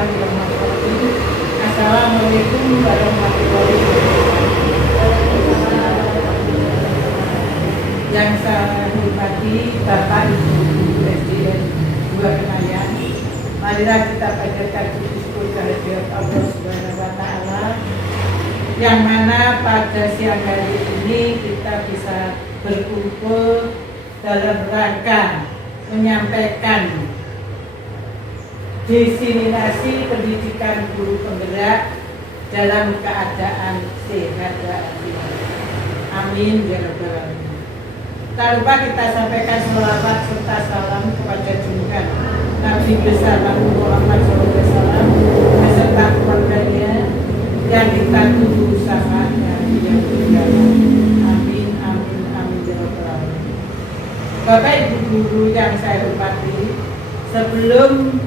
Bismillahirrahmanirrahim. Assalamualaikum warahmatullahi wabarakatuh. Yang saya hormati Bapak Ibu Presiden Dua Kenayan, marilah kita panjatkan puji syukur kehadirat Allah Subhanahu wa Ta'ala, yang mana pada siang hari ini kita bisa berkumpul dalam rangka menyampaikan diseminasi pendidikan guru penggerak dalam keadaan sehat walafiat. Amin ya rabbal alamin. Tak lupa kita sampaikan selawat serta salam kepada junjungan Nabi besar Muhammad SAW beserta keluarganya yang kita tunggu syafaatnya yang mulia. Amin amin amin ya rabbal alamin. Bapak Ibu guru yang saya hormati, sebelum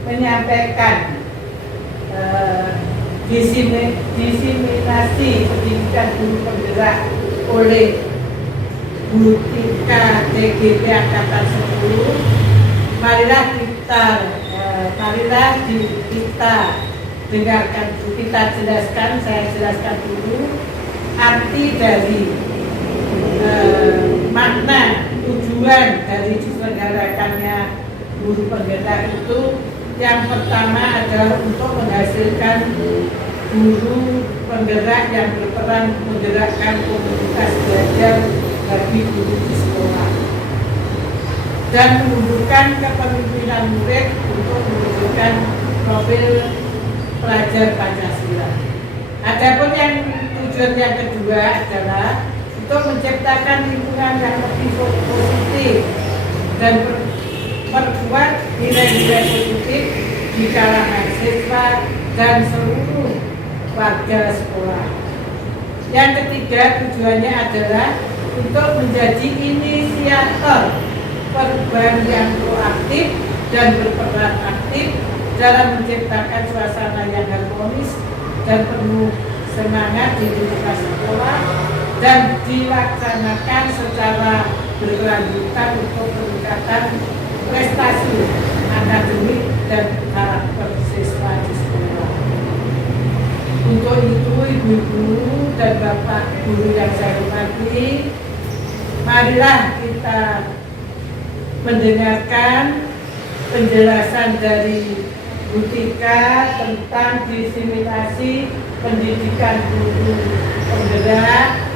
menyampaikan diseminasi pendidikan guru penggerak oleh Bu Tika TGP Angkatan 10, marilah kita dengarkan, kita jelaskan, saya jelaskan dulu arti dari makna tujuan dari diselenggarakannya guru penggerak itu. Yang pertama adalah untuk menghasilkan guru penggerak yang berperan menggerakkan komunitas belajar bagi guru di sekolah dan menumbuhkan kepemimpinan murid untuk menunjukkan profil pelajar Pancasila. Adapun yang tujuan yang kedua adalah untuk menciptakan lingkungan yang lebih positif dan memperkuat nilai-nilai positif di kalangan siswa dan seluruh warga sekolah. Yang ketiga tujuannya adalah untuk menjadi inisiator perubahan yang proaktif dan berperan aktif dalam menciptakan suasana yang harmonis dan penuh semangat di lingkungan sekolah dan dilaksanakan secara berkelanjutan untuk peningkatan prestasi akademik dan karakter siswa di sekolah. Untuk itu, ibu-ibu dan bapak guru yang saya hormati, marilah kita mendengarkan penjelasan dari Bu Tika tentang diseminasi pendidikan guru penggerak.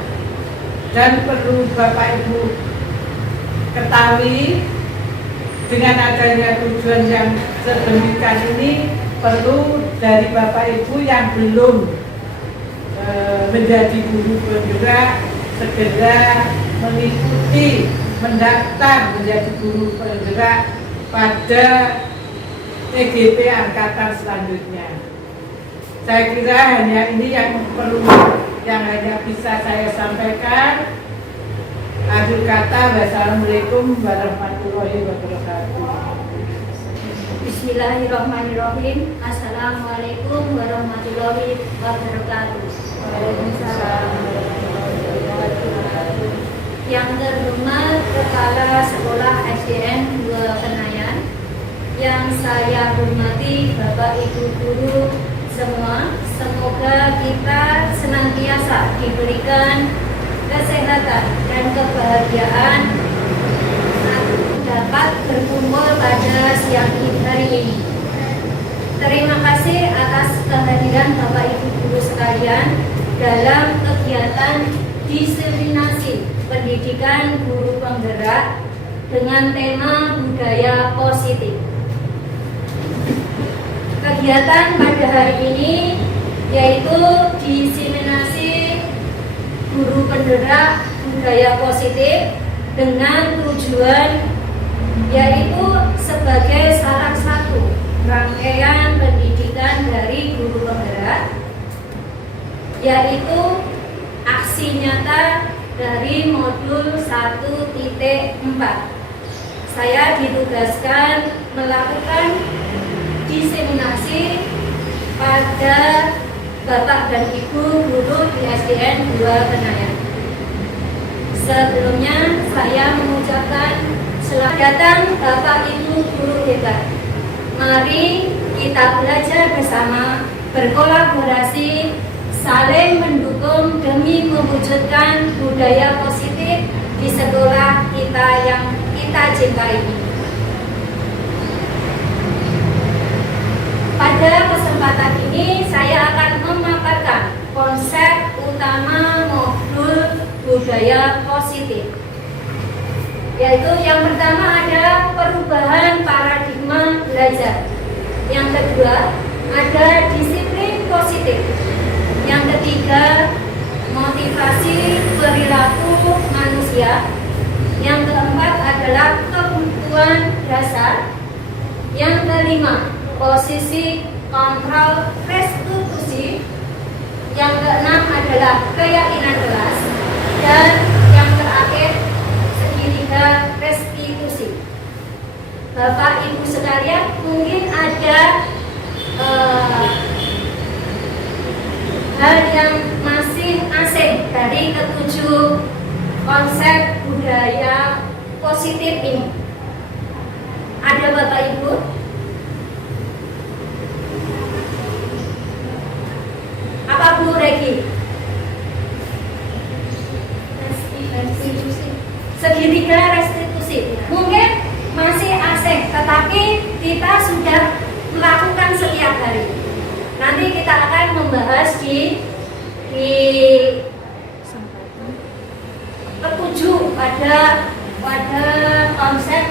Dan perlu Bapak Ibu ketahui, dengan adanya tujuan yang sedemikian ini, perlu dari Bapak Ibu yang belum menjadi guru penggerak segera mengikuti mendaftar menjadi guru penggerak pada TGP angkatan selanjutnya. Saya kira hanya ini yang perlu, yang hanya bisa saya sampaikan. Akhir kata, wassalamualaikum warahmatullahi wabarakatuh. Bismillahirrahmanirrahim. Assalamualaikum warahmatullahi wabarakatuh. Waalaikumsalam warahmatullahi wabarakatuh. Yang terhormat Kepala Sekolah SDN 2 Kenayan, yang saya hormati Bapak Ibu guru semua, semoga kita senantiasa diberikan kesehatan dan kebahagiaan dapat berkumpul pada siang hari ini. Terima kasih atas kehadiran Bapak Ibu guru sekalian dalam kegiatan diseminasi pendidikan guru penggerak dengan tema budaya positif. Kegiatan pada hari ini yaitu diseminasi guru penggerak budaya positif dengan tujuan yaitu sebagai salah satu rangkaian pendidikan dari guru penggerak, yaitu aksi nyata dari modul 1.4. Saya ditugaskan melakukan diseminasi pada Bapak dan Ibu guru di SDN 2 Kenayan. Sebelumnya saya mengucapkan selamat datang Bapak Ibu guru hebat. Mari kita belajar bersama, berkolaborasi, saling mendukung demi mewujudkan budaya positif di sekolah kita yang kita cintai. Pada kesempatan ini saya akan memaparkan konsep utama modul budaya positif, yaitu yang pertama ada perubahan paradigma belajar, yang kedua ada disiplin positif, yang ketiga motivasi perilaku manusia, yang keempat adalah kebutuhan dasar, yang kelima posisi kontrol restitusi, yang keenam adalah keyakinan kelas, dan yang terakhir segitiga restitusi. Bapak Ibu sekalian, mungkin ada hal yang masih asing dari ketujuh konsep budaya positif ini. Ada Bapak Ibu? Apa Bu Regi? Restitusi. Segitiga restitusi. Mungkin masih asing, tetapi kita sudah melakukan setiap hari. Nanti kita akan membahas di ketujuh pada konsep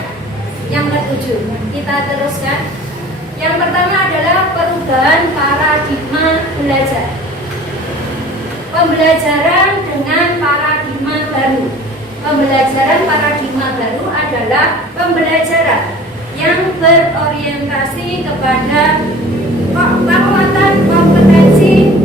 yang ketujuh. Kita teruskan. Yang pertama adalah perubahan paradigma belajar. Pembelajaran dengan paradigma baru. Pembelajaran paradigma baru adalah pembelajaran yang berorientasi kepada penguatan kompetensi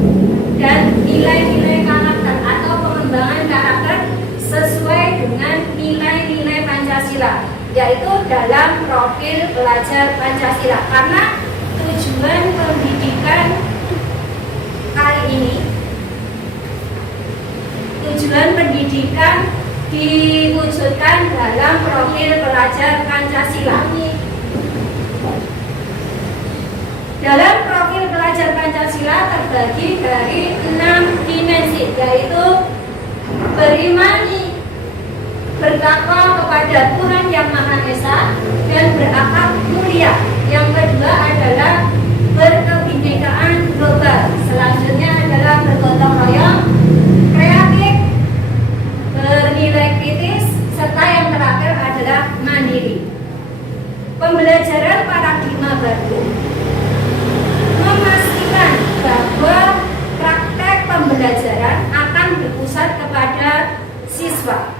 dan nilai-nilai karakter atau pengembangan karakter sesuai dengan nilai-nilai Pancasila, yaitu dalam profil pelajar Pancasila. Karena tujuan pendidikan kali ini, tujuan pendidikan diwujudkan dalam profil pelajar Pancasila. Dalam profil pelajar Pancasila terbagi dari 6 dimensi, yaitu berimani, bertakwa kepada Tuhan Yang Maha Esa, dan berakhlak mulia. Yang kedua adalah berkebinekaan global. Selanjutnya adalah bergotong royong, kreatif, bernilai kritis, serta yang terakhir adalah mandiri. Pembelajaran paradigma baru memastikan bahwa praktek pembelajaran akan berpusat kepada siswa,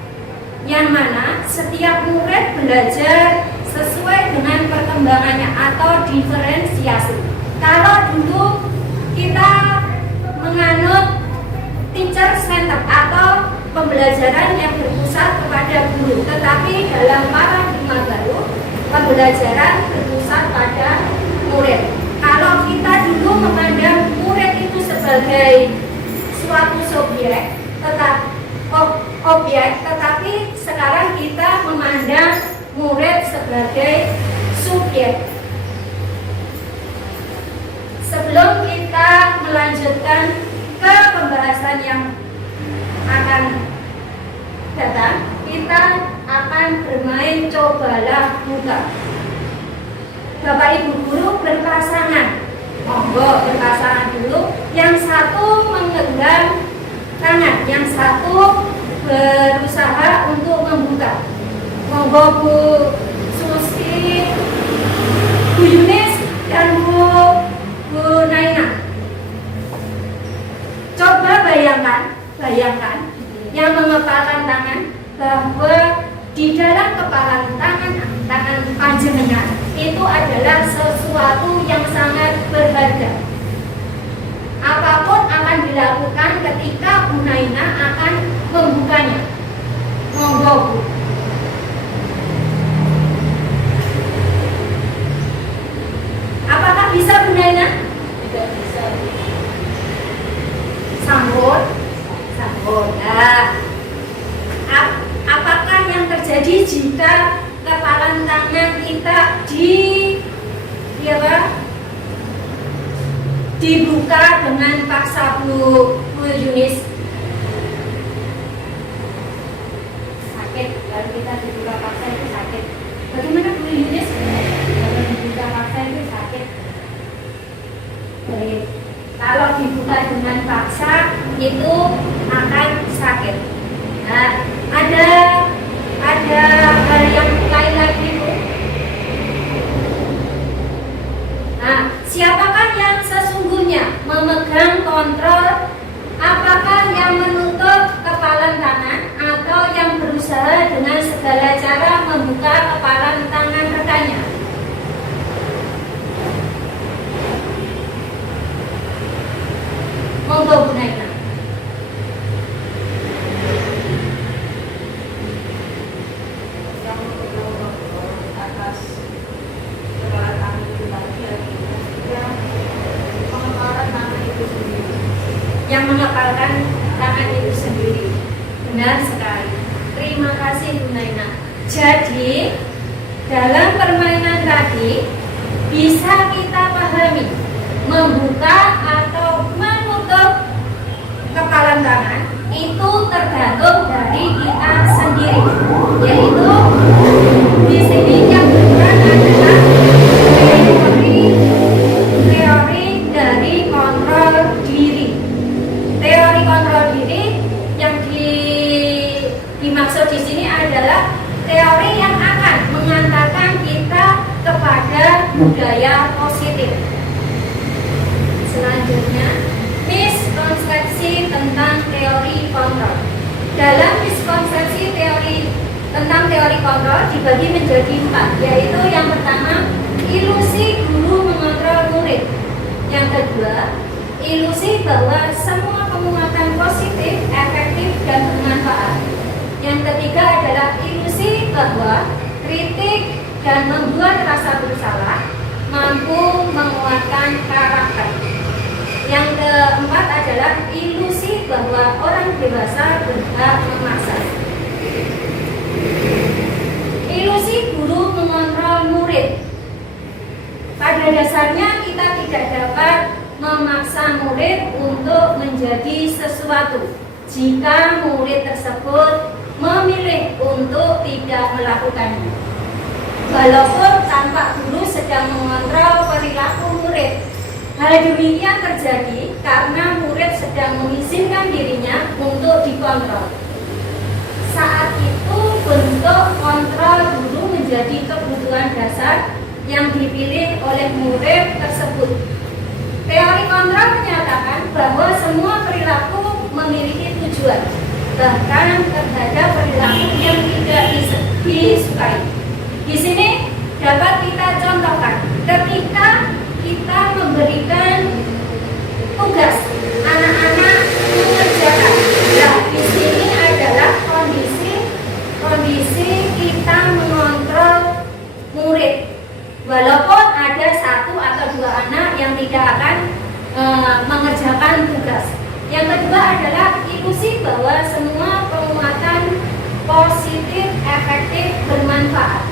yang mana setiap murid belajar sesuai dengan perkembangannya atau diferensiasi. Kalau dulu kita menganut teacher center atau pembelajaran yang berpusat kepada guru, tetapi dalam paradigma baru pembelajaran berpusat pada murid. Kalau kita dulu memandang murid itu sebagai suatu subjek, tetapi sekarang kita memandang murid sebagai subjek. Sebelum kita melanjutkan ke pembahasan yang akan datang, kita akan bermain cobalah buka. Bapak Ibu guru berpasangan, monggo berpasangan dulu. Yang satu menggenggam tangan, yang satu berusaha untuk membuka. Monggo Bu Susi, Bu Yunis, dan Bu Naina. Coba bayangkan yang mengepalkan tangan bahwa di dalam kepalan tangan panjenengan itu adalah sesuatu yang sangat berharga. Apapun akan dilakukan ketika Bu Naina akan membukanya. Monggo Bu. Apakah bisa Bu Naina? Tidak bisa. Sambut. Nah, apakah yang terjadi jika kepalan tangan kita dibuka dengan paksa Bu Yunis. Sakit, kalau kita dibuka paksa itu sakit. Bagaimana Bu Yunis? Kalau dibuka paksa itu sakit. Baik. Kalau dibuka dengan paksa itu akan sakit. Nah, ada hal yang lain lagi Bu. Nah, siapakah yang sesungguhnya memegang kontrol? Apakah yang menutup kepalan tangan atau yang berusaha dengan segala cara membuka kepalan tangan rekannya? Monggo Bu Naina. Yang mengepalkan tangan itu sendiri. Benar sekali. Terima kasih Bu Naina. Jadi dalam permainan tadi bisa kita pahami membuka atau menutup kepalan tangan itu tergantung dari kita sendiri. Yaitu di sini yang bukan adalah teori dari kontrol diri. Teori kontrol diri yang dimaksud di sini adalah teori yang akan mengantarkan kita kepada budaya positif. Selanjutnya, miskonsepsi tentang teori kontrol. Dalam miskonsepsi tentang teori kontrol dibagi menjadi 4, yaitu yang pertama, ilusi guru mengontrol murid. Yang kedua, ilusi bahwa semua penguatan positif, efektif, dan bermanfaat. Yang ketiga adalah ilusi bahwa kritik dan membuat rasa bersalah mampu menguatkan karakter. Yang keempat adalah ilusi bahwa orang dewasa berhak memaksa. Ilusi guru mengontrol murid. Pada dasarnya kita tidak dapat memaksa murid untuk menjadi sesuatu jika murid tersebut memilih untuk tidak melakukannya. Walaupun tanpa guru sedang mengontrol perilaku murid. Hal demikian terjadi karena murid sedang mengizinkan dirinya untuk dikontrol. Saat itu bentuk kontrol guru menjadi kebutuhan dasar yang dipilih oleh murid tersebut. Teori kontrol menyatakan bahwa semua perilaku memiliki tujuan, bahkan terhadap perilaku yang tidak disukai. Di sini dapat kita contohkan ketika kita memberikan tugas anak-anak mengerjakan. Nah, di sini adalah kondisi kita mengontrol murid. Walaupun ada 1 atau 2 anak yang tidak akan mengerjakan tugas. Yang kedua adalah ilusi bahwa semua penguatan positif, efektif, bermanfaat.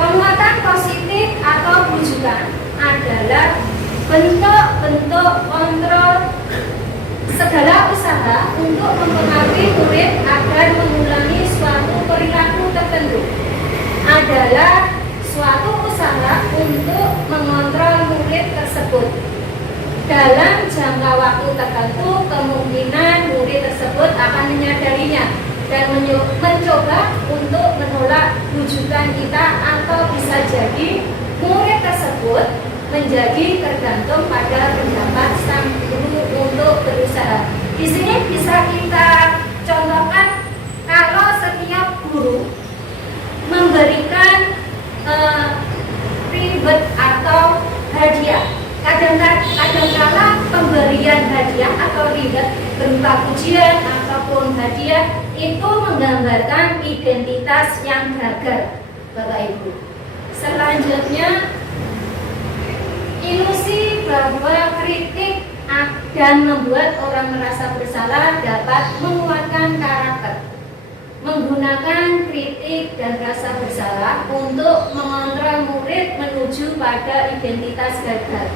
Penguatan positif atau rujukan adalah bentuk-bentuk kontrol segala usaha untuk mempengaruhi murid agar mengulangi suatu perilaku tertentu. Adalah suatu usaha untuk mengontrol murid tersebut. Dalam jangka waktu tertentu, kemungkinan murid tersebut akan menyadarinya dan mencoba untuk menolak rujukan kita, atau bisa jadi murid tersebut menjadi tergantung pada pendapat sang guru untuk berusaha. Di sini bisa kita contohkan kalau setiap guru memberikan reward atau hadiah. Kadang-kala pemberian hadiah atau reward berupa pujian ataupun hadiah itu menggambarkan identitas yang gagal, Bapak Ibu. Selanjutnya, ilusi bahwa kritik dan membuat orang merasa bersalah dapat menguatkan karakter. Menggunakan kritik dan rasa bersalah untuk mengontrol murid menuju pada identitas gagal.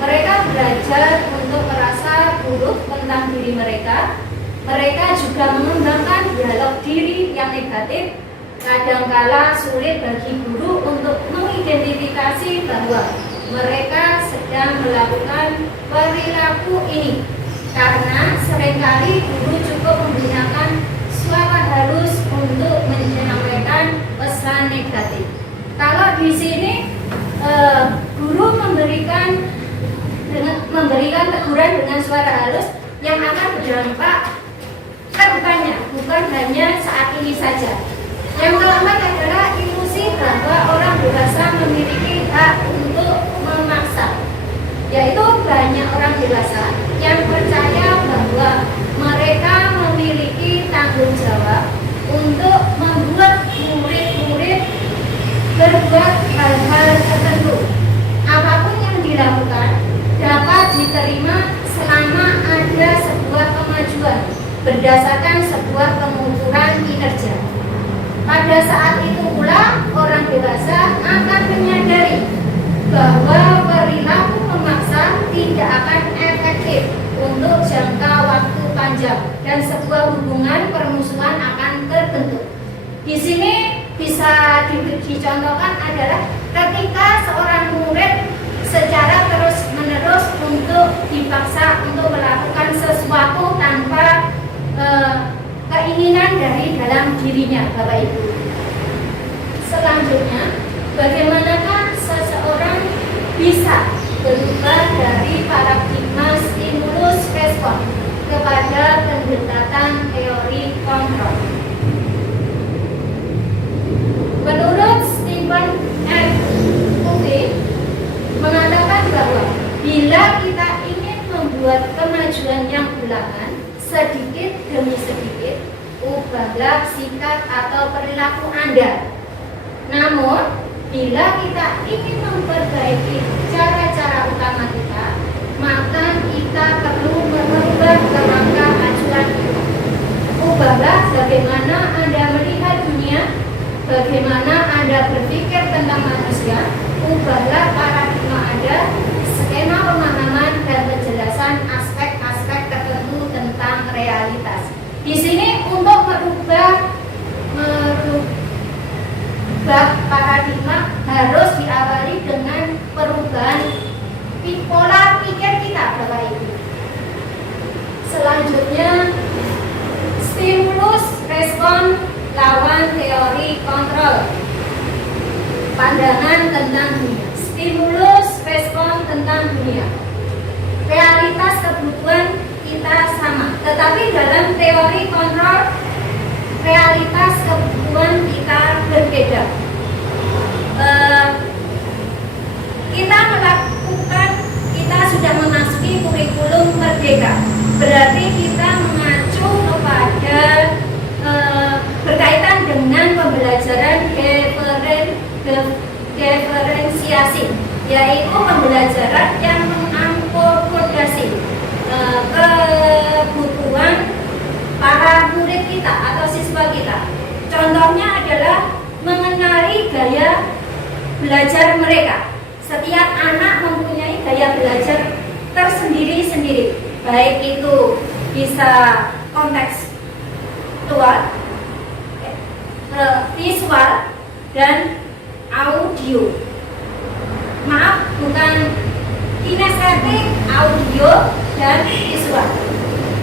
Mereka belajar untuk merasa buruk tentang diri mereka. Mereka juga mengembangkan dialog diri yang negatif. Kadangkala sulit bagi guru untuk mengidentifikasi bahwa mereka sedang melakukan perilaku ini, karena seringkali guru cukup menggunakan suara halus untuk menyampaikan pesan negatif. Kalau di sini guru memberikan teguran dengan suara halus yang akan berdampak ke depannya, bukan hanya saat ini saja. Yang pertama adalah ilusi bahwa orang dewasa memiliki hak untuk memaksa, yaitu banyak orang dewasa yang percaya bahwa mereka memiliki tanggung jawab untuk membuat murid-murid berbuat hal-hal tertentu. Apapun yang dilakukan dapat diterima selama ada sebuah kemajuan berdasarkan sebuah pengukuran kinerja. Pada saat itu pula orang dewasa akan menyadari bahwa perilaku memaksa tidak akan efektif untuk jangka waktu panjang dan sebuah hubungan permusuhan akan terbentuk. Di sini bisa dicontohkan adalah ketika seorang murid secara terus-menerus untuk dipaksa untuk melakukan sesuatu tanpa keinginan dari dalam dirinya, Bapak Ibu. Selanjutnya, bagaimanakah seseorang bisa berubah dari paradigma stimulus respon kepada pendekatan teori kontrol? Menurut Stephen F. Covey mengatakan bahwa bila kita ingin membuat kemajuan yang ulangan sedikit demi sedikit, ubahlah sikap atau perilaku Anda. Namun, bila kita ingin memperbaiki cara-cara utama kita, maka kita perlu merubah kerangka acuan kita. Ubahlah bagaimana Anda melihat dunia, bagaimana Anda berpikir tentang manusia. Ubahlah paradigma Anda, skema pemahaman dan penjelasan aspek-aspek tertentu tentang realitas. Di sini untuk merubah paradigma harus diawali dengan perubahan pola pikir kita, Bapak Ibu. Selanjutnya, stimulus respon lawan teori kontrol. Pandangan tentang dunia. Stimulus respon tentang dunia. Realitas kebutuhan kita sama, tetapi dalam teori kontrol realitas kebutuhan kita berbeda. Kita sudah memasuki kurikulum merdeka, berarti kita mengacu kepada berkaitan dengan pembelajaran diferensiasi, yaitu pembelajaran yang mengakomodasi kebutuhan para murid kita atau siswa kita. Contohnya adalah mengenali gaya belajar mereka. Setiap anak mempunyai gaya belajar tersendiri-sendiri, baik itu bisa kontekstual, visual, dan audio. Maaf, bukan kinestetik, audio, dan visual.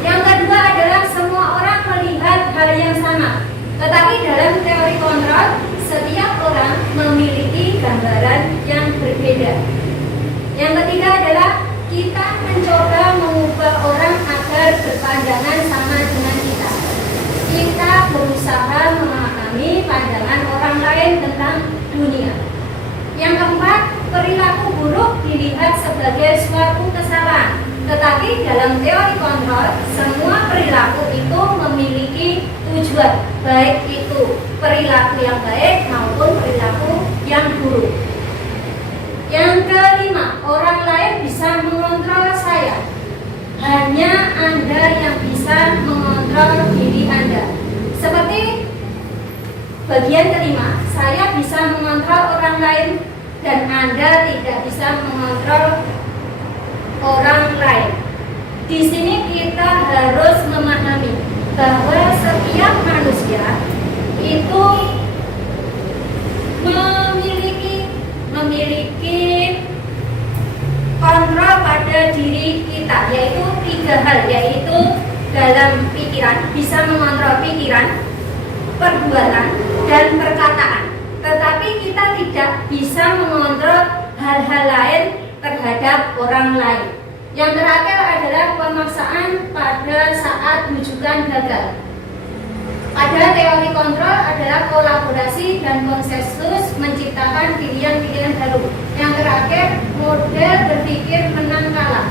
Yang kedua adalah semua orang melihat hal yang sama, tetapi dalam teori kontrol setiap orang memiliki gambaran yang berbeda. Yang ketiga adalah kita mencoba mengubah orang agar berpandangan sama dengan kita. Kita berusaha memahami pandangan orang lain tentang dunia. Yang keempat, perilaku buruk dilihat sebagai suatu kesalahan. Tetapi dalam teori kontrol, semua perilaku itu memiliki tujuan, baik itu perilaku yang baik maupun perilaku yang buruk. Yang kelima, orang lain bisa mengontrol saya. Hanya Anda yang bisa mengontrol diri Anda. Seperti bagian kelima, saya bisa mengontrol orang lain dan Anda tidak bisa mengontrol orang lain. Di sini kita harus memahami bahwa setiap manusia itu memiliki kontrol pada diri kita, yaitu 3 hal, yaitu dalam pikiran, bisa mengontrol pikiran, perbuatan, dan perkataan. Tetapi kita tidak bisa mengontrol hal-hal lain terhadap orang lain. Yang terakhir adalah pemaksaan pada saat rujukan gagal. Pada teori kontrol adalah kolaborasi dan konsensus menciptakan pilihan-pilihan baru. Yang terakhir, model berpikir menang kalah.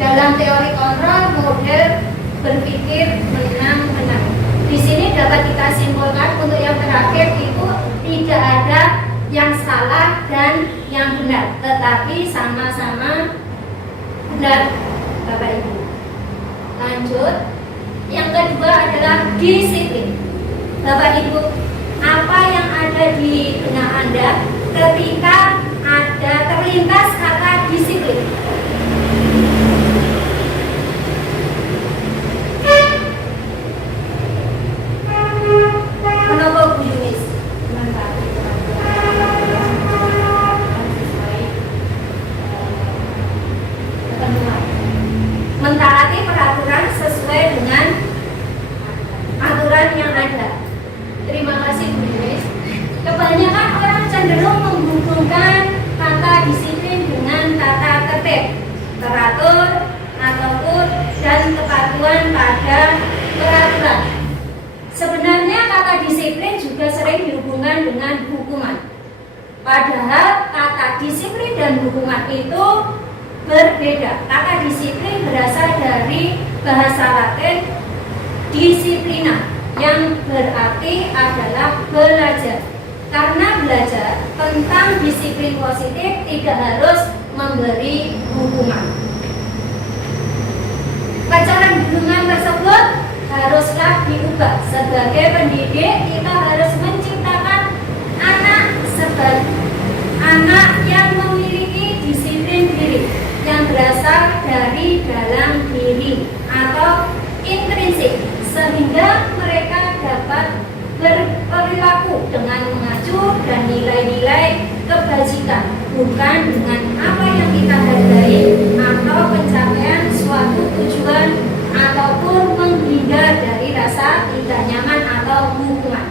Dalam teori kontrol, model berpikir menang-menang. Di sini dapat kita simpulkan untuk yang terakhir itu tidak ada yang salah dan yang benar, tetapi sama-sama benar, Bapak Ibu. Lanjut. Yang kedua adalah disiplin. Bapak Ibu, apa yang ada di benak Anda ketika ada terlintas kata disiplin? Menapa Bu Yunis? Mentaati peraturan sesuai dengan aturan yang ada. Terima kasih Bu Yunis. Kebanyakan orang cenderung menghubungkan kata disiplin dengan tata tertib, teratur, ataupun dan kepatuhan pada peraturan. Sebenarnya kata disiplin juga sering dihubungkan dengan hukuman. Padahal kata disiplin dan hukuman itu berbeda. Kata disiplin berasal dari bahasa Latin disiplina, yang berarti adalah belajar. Karena belajar tentang disiplin positif tidak harus memberi hukuman. Pelajaran bimbingan tersebut haruslah diubah. Sebagai pendidik, kita harus menciptakan anak yang memiliki disiplin diri yang berasal dari dalam diri atau intrinsik, sehingga mereka dapat berperilaku dengan mengacu dan nilai-nilai kebajikan, bukan dengan apa yang kita hargai atau pencapaian suatu tujuan ataupun menghindar dari rasa tidak nyaman atau hukuman.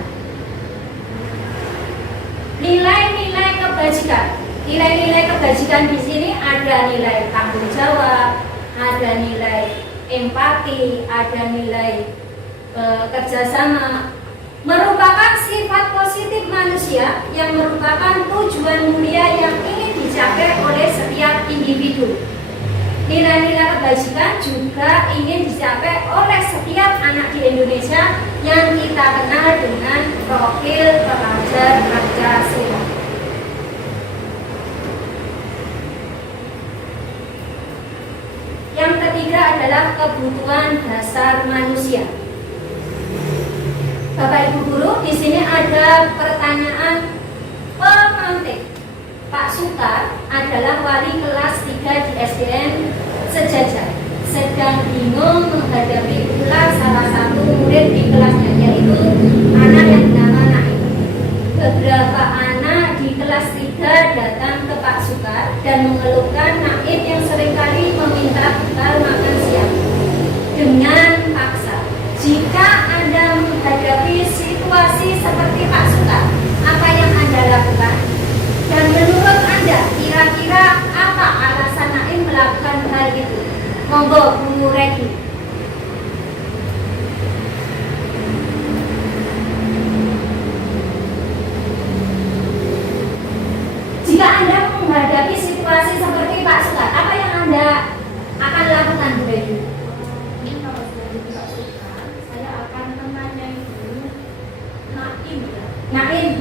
Nilai-nilai kebajikan. Nilai-nilai kebajikan di sini ada nilai tanggung jawab, ada nilai empati, ada nilai kerjasama. Merupakan sifat positif manusia yang merupakan tujuan mulia yang ingin dicapai oleh setiap individu. Nilai-nilai kebajikan juga ingin dicapai oleh setiap anak di Indonesia yang kita kenal dengan profil pelajar Pancasila. Yang ketiga adalah kebutuhan dasar manusia. Bapak Ibu guru, di sini ada pertanyaan pemantik. Pak Sukar adalah wali kelas 3 di SDN Sejajar, sedang bingung menghadapi ulah salah satu murid di kelasnya, yaitu anak yang bernama Naim. Beberapa anak di kelas 3 datang ke Pak Sukar dan mengeluhkan Naim yang seringkali meminta bekal makan siang dengan paksa. Jika Anda menghadapi situasi seperti Pak Sukar, apa yang Anda lakukan? Dan menurut Anda, kira-kira apa alasan Naim melakukan hal itu? Monggo Bu Regi. Jika Anda menghadapi situasi seperti Pak Sukar, apa yang Anda akan lakukan, Bu Regi? Kalau dari Pak Sukar, saya akan menanyai dulu Naim ya. Naim,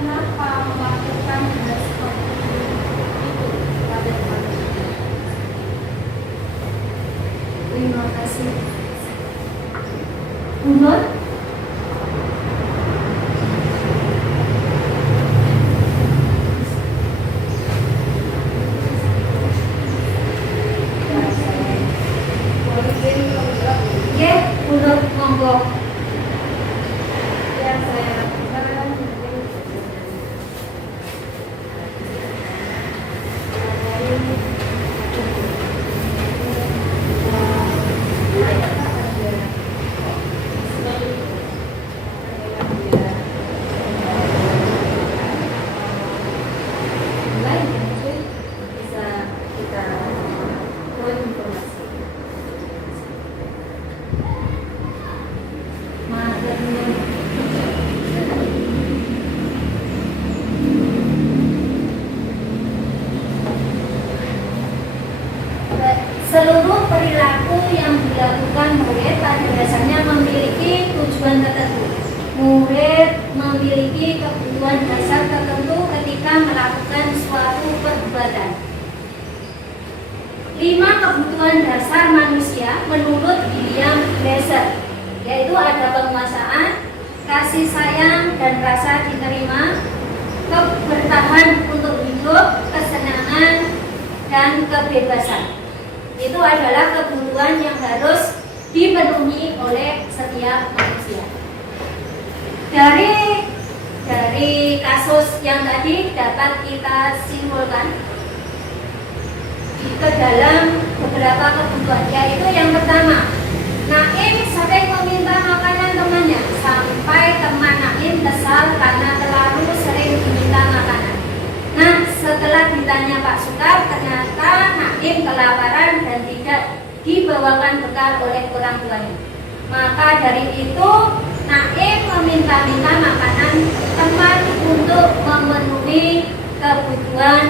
Kenapa melakukan hal seperti itu pada manusia? terima kasih. Bu Nur? perilaku yang dilakukan murid pada dasarnya memiliki tujuan tertentu. Murid memiliki kebutuhan dasar tertentu ketika melakukan suatu perbuatan. 5 kebutuhan dasar manusia menurut William Glasser, yaitu ada penguasaan, kasih sayang dan rasa diterima, bertahan untuk hidup, kesenangan, dan kebebasan. Itu adalah kebutuhan yang harus dipenuhi oleh setiap manusia. Dari kasus yang tadi dapat kita simpulkan ke dalam beberapa kebutuhan, yaitu yang pertama, Naim sering meminta makanan temannya sampai teman Naim kesal karena terlalu sering diminta makanan. Nah, setelah ditanya Pak Sukar, ternyata Naim kelaparan dan tidak dibawakan bekal oleh orang tuanya. Maka dari itu Naim meminta-minta makanan teman untuk memenuhi kebutuhan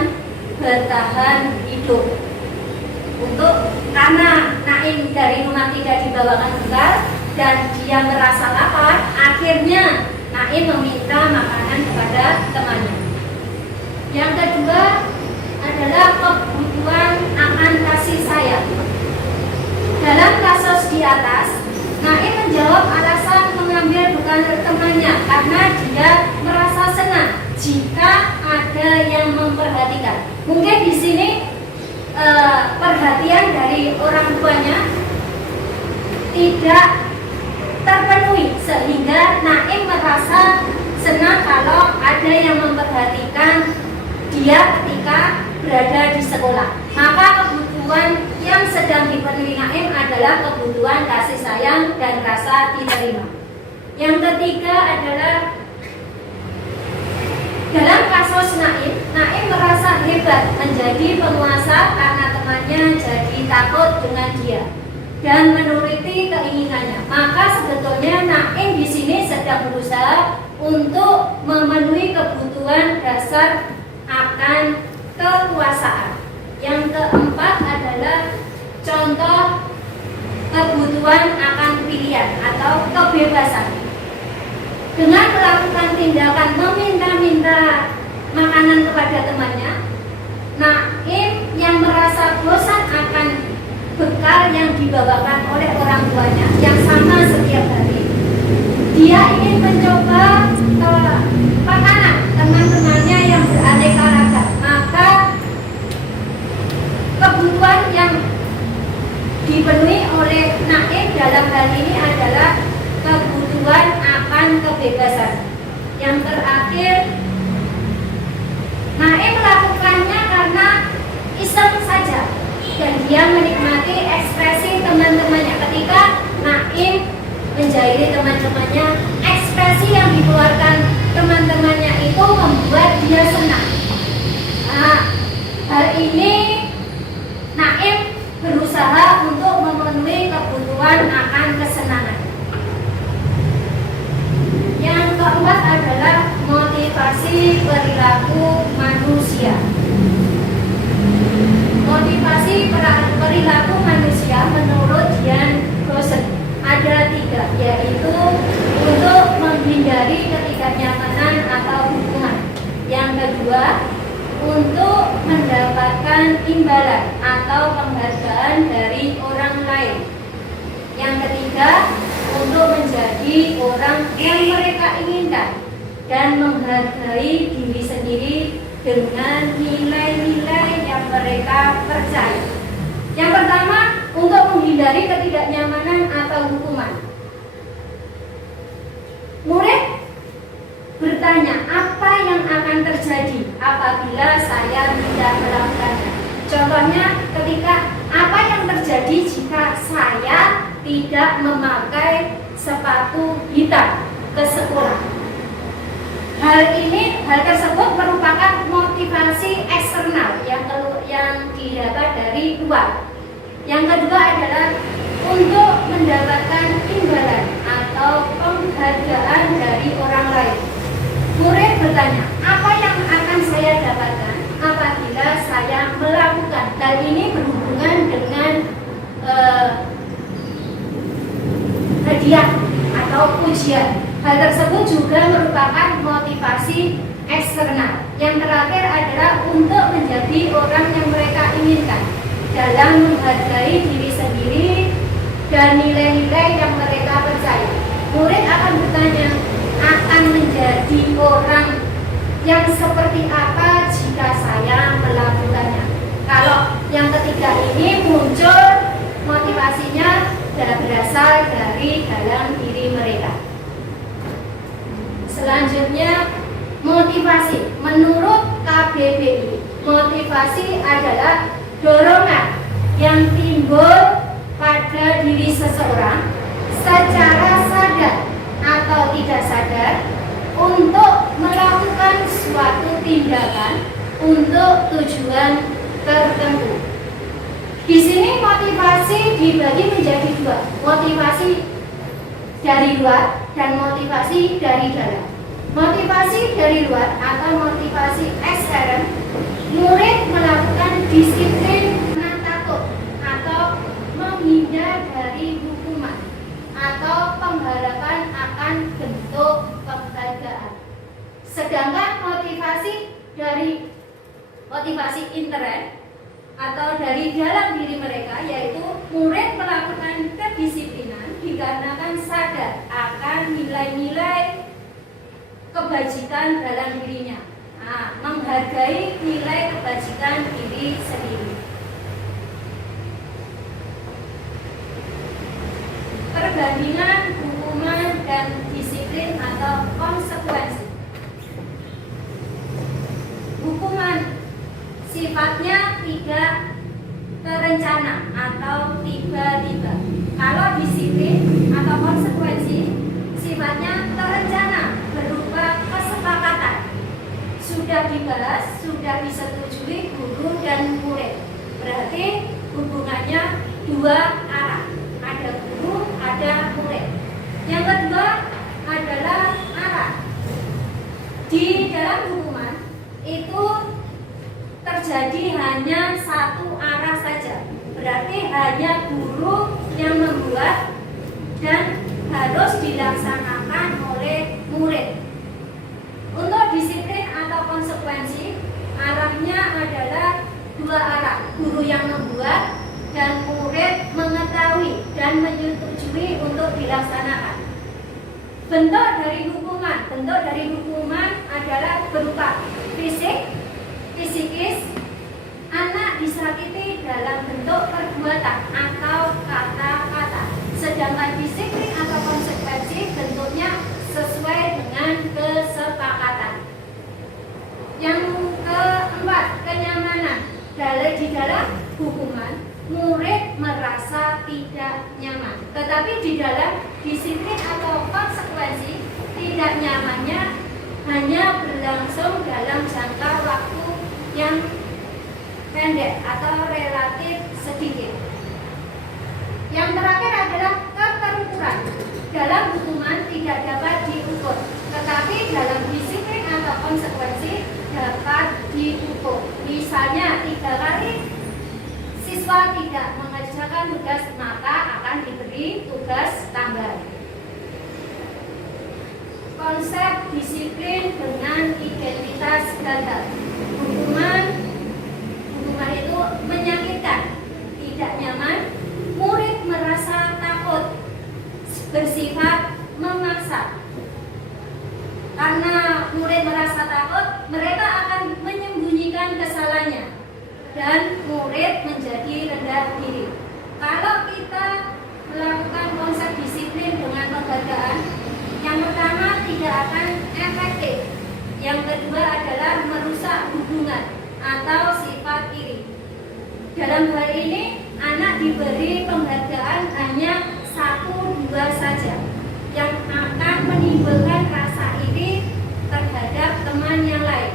bertahan hidup. Karena Naim dari rumah tidak dibawakan bekal dan dia merasa lapar, akhirnya Naim meminta makanan kepada temannya. Yang kedua adalah kebutuhan akan kasih sayang. Dalam kasus di atas, Naim menjawab alasan mengambil bekal temannya karena dia merasa senang jika ada yang memperhatikan. Mungkin di sini perhatian dari orang tuanya tidak terpenuhi sehingga Naim merasa senang kalau ada yang memperhatikan dia ketika berada di sekolah. Maka kebutuhan yang sedang dipenuhi Naim adalah kebutuhan kasih sayang dan rasa diterima. Yang ketiga adalah dalam kasus Naim merasa hebat menjadi penguasa karena temannya jadi takut dengan dia dan menuruti keinginannya. Maka sebetulnya Naim di sini sedang berusaha untuk memenuhi kebutuhan dasar akan kekuasaan. Yang keempat adalah contoh kebutuhan akan pilihan atau kebebasan. Dengan melakukan tindakan meminta-minta makanan kepada temannya, Naim yang merasa bosan akan bekal yang dibawakan oleh orang tuanya yang sama setiap hari, dia ingin mencoba makanan teman-temannya yang beraneka ragam. Maka kebutuhan yang dipenuhi oleh Naim dalam hal ini adalah kebutuhan akan kebebasan. Yang terakhir, Naim melakukannya karena iseng saja dan dia menikmati ekspresi teman-temannya. Ketika Naim menjahili teman-temannya, ekspresi yang dikeluarkan teman-temannya itu membuat dia senang. Nah, hal ini Naim berusaha untuk memenuhi kebutuhan akan kesenangan. Yang keempat adalah motivasi perilaku manusia. Motivasi perilaku manusia menurut Jan Gosen ada 3, yaitu untuk menghindari ketidaknyamanan atau hukuman. Yang kedua, untuk mendapatkan imbalan atau penghargaan dari orang lain. Yang ketiga, untuk menjadi orang yang mereka inginkan dan menghargai diri sendiri dengan nilai-nilai yang mereka percaya. Yang pertama, untuk menghindari ketidaknyamanan atau hukuman. Murid bertanya, apa yang akan terjadi apabila saya tidak melakukannya? Contohnya, ketika apa yang terjadi jika saya tidak memakai sepatu hitam ke sekolah? Hal tersebut merupakan motivasi eksternal yang didapat dari luar. Yang kedua adalah untuk mendapatkan imbalan atau penghargaan dari orang lain. Murid bertanya, apa yang akan saya dapatkan apabila saya melakukan? Hal ini berhubungan dengan atau pujian. Hal tersebut juga merupakan motivasi eksternal. Yang terakhir adalah untuk menjadi orang yang mereka inginkan dalam menghargai diri sendiri dan nilai-nilai yang mereka percaya. Murid akan bertanya, akan menjadi orang yang seperti apa jika saya melakukannya? Kalau yang ketiga ini muncul motivasinya berasal dari dalam diri mereka. Selanjutnya, motivasi. Menurut KBBI, motivasi adalah dorongan yang timbul pada diri seseorang secara sadar atau tidak sadar untuk melakukan suatu tindakan untuk tujuan tertentu. Di sini motivasi dibagi menjadi dua, motivasi dari luar dan motivasi dari dalam. Motivasi dari luar atau motivasi ekstern, murid melakukan disiplin karena takut atau menghindar dari hukuman atau pengharapan akan bentuk penghargaan. Sedangkan motivasi intern atau dari dalam diri mereka, yaitu murid melakukan kedisiplinan dikarenakan sadar akan nilai-nilai kebajikan dalam dirinya, menghargai nilai kebajikan diri sendiri. Perbandingan hukuman dan disiplin atau konsekuensi. Hukuman sifatnya tidak terencana atau tiba-tiba. Kalau disiplin atau konsekuensi sifatnya terencana berupa kesepakatan. Sudah dibahas, sudah disetujui guru dan murid. Berarti hubungannya dua arah. Ada guru, ada murid. Yang kedua adalah arah. Di dalam hukuman itu terjadi hanya satu arah saja. Berarti hanya guru yang membuat dan harus dilaksanakan oleh murid. Untuk disiplin atau konsekuensi, arahnya adalah dua arah. Guru yang membuat dan murid mengetahui dan menyetujui untuk dilaksanakan. Bentuk dari hukuman adalah berupa fisik, psikis. Anak disakiti dalam bentuk perbuatan atau kata-kata. Sedangkan disiplin atau konsekuensi bentuknya sesuai dengan kesepakatan. Yang keempat, kenyamanan. Di dalam hukuman, murid merasa tidak nyaman. Tetapi di dalam disiplin atau konsekuensi, tidak nyamannya hanya berlangsung dalam jangka waktu yang pendek atau relatif sedikit. Yang terakhir adalah keterukuran. Dalam hukuman tidak dapat diukur, tetapi dalam disiplin atau konsekuensi dapat diukur. Misalnya 3 kali siswa tidak mengerjakan tugas, maka akan diberi tugas tambahan. Konsep disiplin dengan identitas gagal. Hukuman itu menyakitkan, tidak nyaman, murid merasa takut, bersifat memaksa. Karena murid merasa takut, mereka akan menyembunyikan kesalahannya dan murid menjadi rendah diri. Kalau kita melakukan konsep disiplin dengan penghargaan, yang pertama tidak akan efektif. Yang kedua adalah merusak hubungan atau sifat iri. Dalam hal ini, anak diberi penghargaan hanya 1-2 saja, yang akan menimbulkan rasa iri terhadap teman yang lain.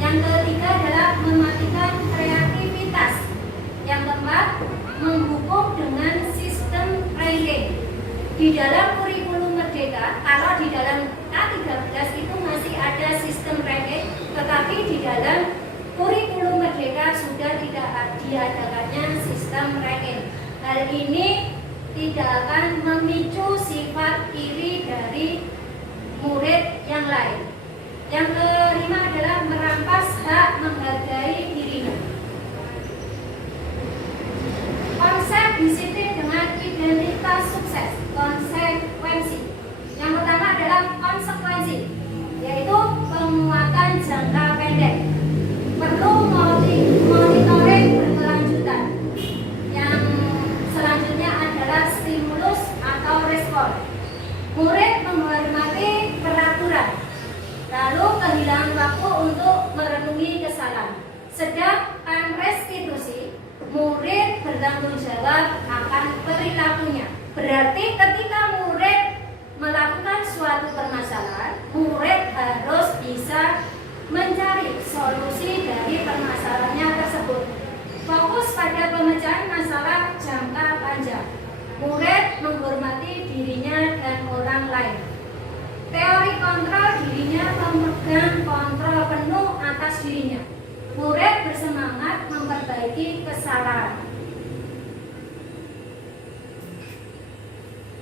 Yang ketiga adalah mematikan kreativitas. Yang keempat, menghukum dengan sistem ranking. Di dalam kurikulum Merdeka, kalau di dalam K13 itu masih ada sistem ranking, tetapi di dalam kurikulum Merdeka sudah tidak diadakannya sistem ranking. Hal ini tidak akan memicu sifat iri dari murid yang lain. Yang kelima adalah merampas hak menghargai dirinya. Konsep disiplin dengan identitas sukses, konsekuensi. Yang pertama adalah konsekuensi, yaitu penguatan jangka pendek. Perlu monitoring berkelanjutan. Yang selanjutnya adalah stimulus atau respon. Murid menghormati peraturan, lalu kehilangan waktu untuk merenungi kesalahan. Sedangkan restitusi, murid bertanggung jawab akan perilakunya. Berarti ketika murid melakukan suatu permasalahan, murid harus bisa mencari solusi dari permasalahannya tersebut. Fokus pada pemecahan masalah jangka panjang. Murid menghormati dirinya dan orang lain. Teori kontrol dirinya memegang kontrol penuh atas dirinya. Murid bersemangat memperbaiki kesalahan.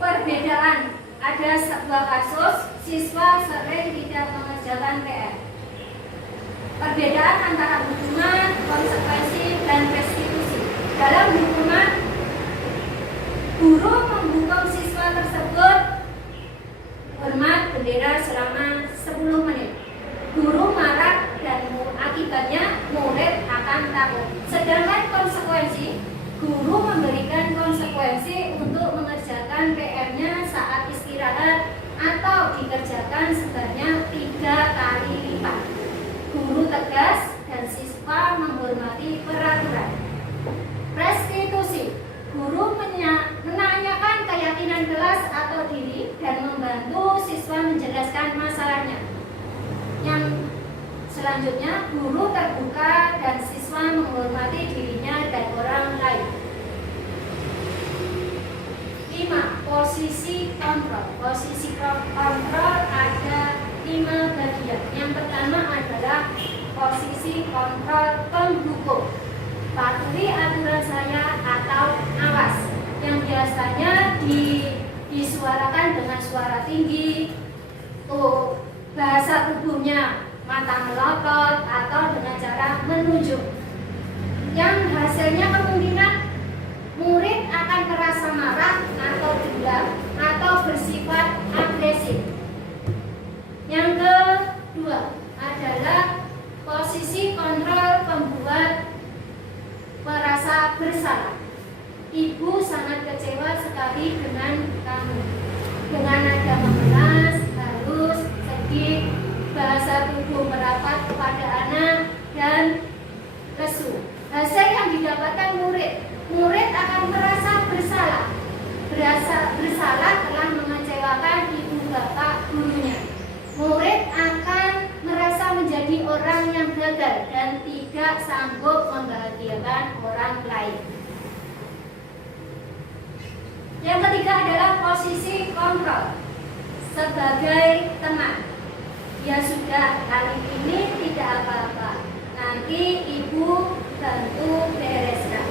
Perbedaan, ada sebuah kasus siswa sering tidak mengerjakan PR. Perbedaan antara hukuman, konsekuensi, dan restitusi. Dalam hukuman, guru menghukum siswa tersebut hormat bendera selama 10 menit. Guru marah dan akibatnya murid akan takut. Sedangkan konsekuensi, guru memberikan konsekuensi untuk mengerjakan PR-nya saat istirahat atau dikerjakan sebanyak 3 kali lipat. Guru tegas dan siswa menghormati peraturan. Restitusi, guru menanyakan keyakinan kelas atau diri dan membantu siswa menjelaskan masalahnya. Yang selanjutnya, guru terbuka dan siswa menghormati dirinya dan orang lain. 5. Posisi kontrol. Posisi kontrol ada 5 bagian. Yang pertama adalah posisi kontrol pendukung. Patuhi aturan saya atau awas, yang biasanya disuarakan dengan suara tinggi, bahasa tubuhnya mata melotot atau dengan cara menunjuk. Yang hasilnya kemungkinan murid akan merasa marah atau dendam atau bersifat agresif. Yang kedua adalah posisi kontrol pembuat merasa bersalah. Ibu sangat kecewa sekali dengan kamu. Dengan nada memelas, halus, sedih, bahasa tubuh merapat kepada anak, dan lesu. Hasil yang didapatkan murid akan merasa bersalah. Bersalah telah mengecewakan ibu bapak gurunya. Murid akan merasa menjadi orang yang gagal dan tidak sanggup membahagiakan orang lain. Yang ketiga adalah posisi kontrol sebagai teman. Ya sudah, kali ini tidak apa-apa, nanti ibu bantu bereskan.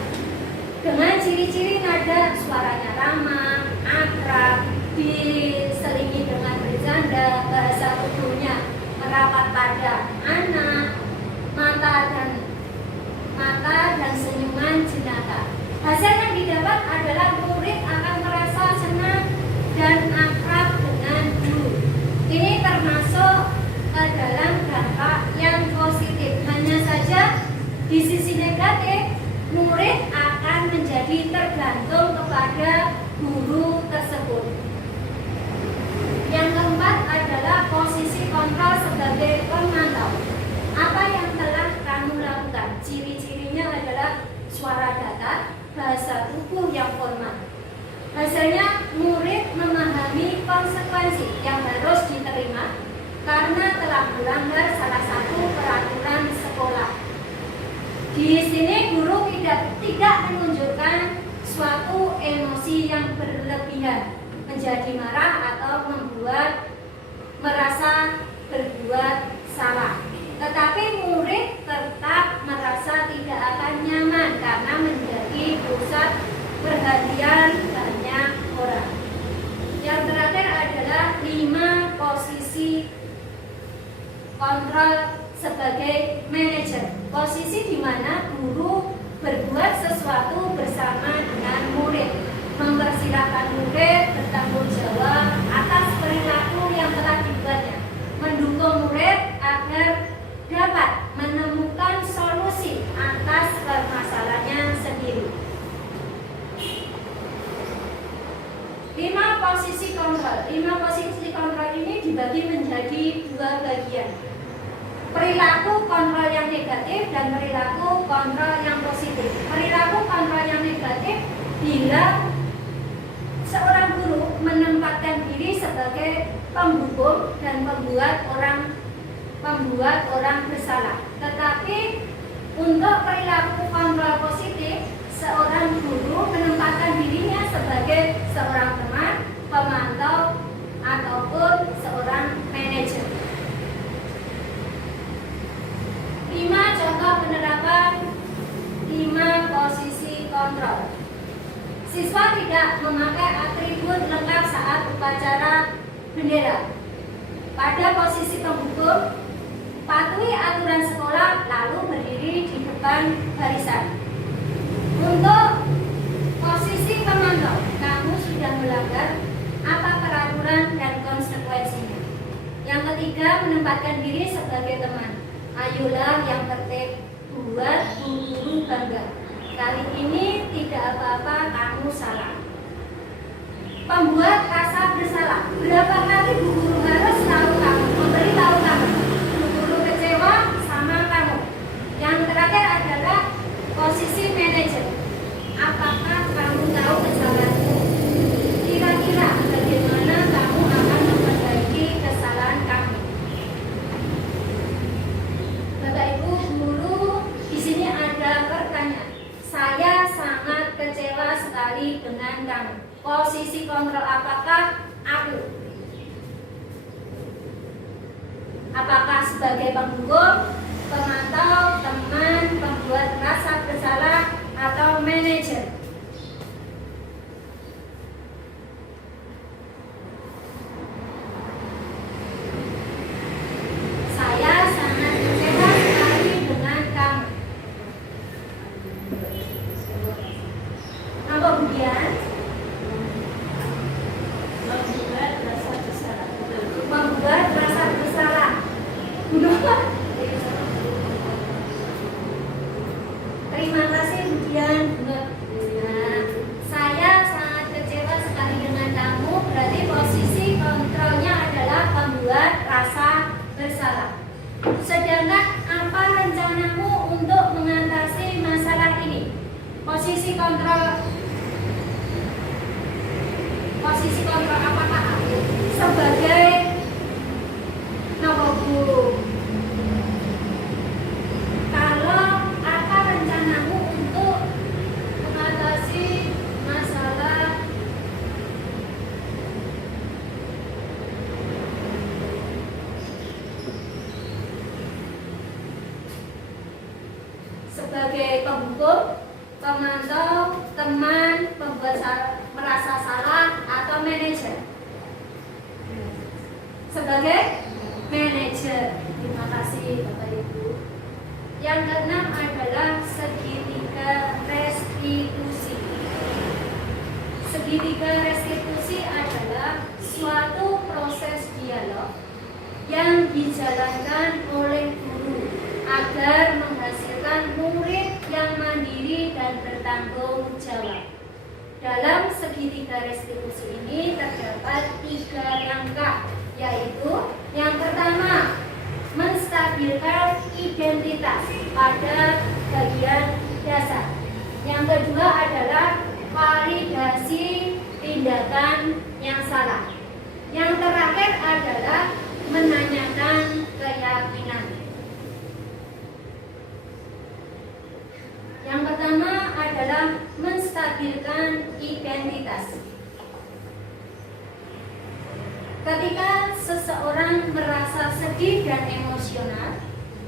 Dengan ciri-ciri nada suaranya ramah, akrab, diselingi dengan bercanda, bahasa tubuhnya merapat pada anak, mata dan senyuman jenaka. Hasil yang didapat adalah murid akan merasa senang dan akrab dengan guru. Ini termasuk ke dalam dampak yang positif. Hanya saja di sisi negatif, murid akan menjadi tergantung kepada guru tersebut. Yang keempat adalah posisi kontrol sebagai pemantau. Apa yang telah kamu lakukan? Ciri-cirinya adalah suara datar, bahasa tubuh yang formal. Hasilnya, murid memahami konsekuensi yang harus diterima karena telah melanggar salah satu peraturan sekolah. Di sini guru tidak menunjukkan suatu emosi yang berlebihan, menjadi marah atau membuat merasa berbuat salah. Tetapi murid tetap merasa tidak akan nyaman karena menjadi pusat perhatian banyak orang. Yang terakhir adalah 5 posisi kontrol sebagai manajer. Posisi di mana guru berbuat sesuatu bersama dengan murid, mempersilahkan murid bertanggung jawab atas perilaku yang telah dibuatnya, mendukung murid agar dapat menemukan solusi atas permasalahannya sendiri. 5 posisi kontrol. 5 posisi kontrol ini dibagi menjadi 2 bagian. Perilaku kontrol yang negatif dan perilaku kontrol yang positif. Perilaku kontrol yang negatif bila seorang guru menempatkan diri sebagai penghukum dan membuat orang bersalah. Tetapi untuk perilaku kontrol positif, seorang guru menempatkan dirinya sebagai seorang teman, pemantau, ataupun seorang manajer. 5 contoh penerapan 5 posisi kontrol. Siswa tidak memakai atribut lengkap saat upacara bendera. Pada posisi penghukum, patuhi aturan sekolah lalu berdiri di depan barisan. Untuk posisi pemantau, kamu sudah melanggar apa peraturan dan konsekuensinya. Yang ketiga, menempatkan diri sebagai teman. Ayolah yang tertib, buat guru bangga. Kali ini tidak apa-apa, kamu salah. Pembuat rasa bersalah. Berapa kali bu guru harus tahu kamu, memberitahu kamu, bu guru kecewa sama kamu. Yang terakhir adalah posisi manajer. Apakah kamu tahu kesalahanmu? Kira-kira bagaimana kamu akan memperbaiki kesalahan kamu? Bapak Ibu guru, di sini ada pertanyaan. Saya sangat kecewa sekali dengan kamu. Posisi kontrol apakah aku? Apakah sebagai penghukum, pemantau, teman, pembuat rasa bersalah, atau manajer? Saya sangat kecewa sekali dengan kamu. Nah, kemudian membuat rasa bersalah. Terima kasih kemudian. Nah, saya sangat kecewa sekali dengan kamu. Berarti posisi kontrolnya adalah membuat rasa bersalah. Sedangkan apa rencanamu untuk mengatasi masalah ini? Posisi kontrol apakah aku sebagai Bu? Kalau apa rencanamu untuk mengatasi masalah sebagai penghukum, pemantau, teman, pembuat merasa salah, atau manajer? Sebagai manajer. Terima kasih Bapak Ibu. Yang keenam adalah segitiga restitusi. Segitiga restitusi adalah suatu proses dialog yang dijalankan oleh guru agar menghasilkan murid yang mandiri dan bertanggung jawab. Dalam segitiga restitusi ini terdapat 3 langkah, yaitu yang pertama, menstabilkan identitas pada bagian dasar. Yang kedua adalah validasi tindakan yang salah. Yang terakhir adalah menanyakan keyakinan. Yang pertama adalah menstabilkan identitas. Ketika seseorang merasa sedih dan emosional,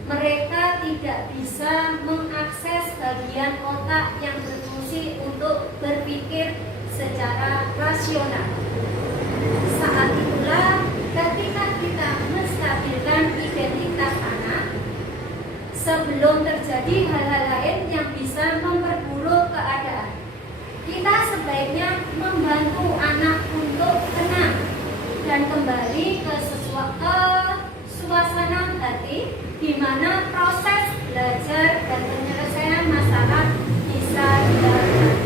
mereka tidak bisa mengakses bagian otak yang berfungsi untuk berpikir secara rasional. rasional. Saat itulah ketika kita menstabilkan identitas anak, sebelum terjadi hal-hal lain yang bisa memperburuk keadaan, kita sebaiknya membantu anak untuk tenang dan kembali ke suasana hati di mana proses belajar dan penyelesaian masalah bisa dilakukan.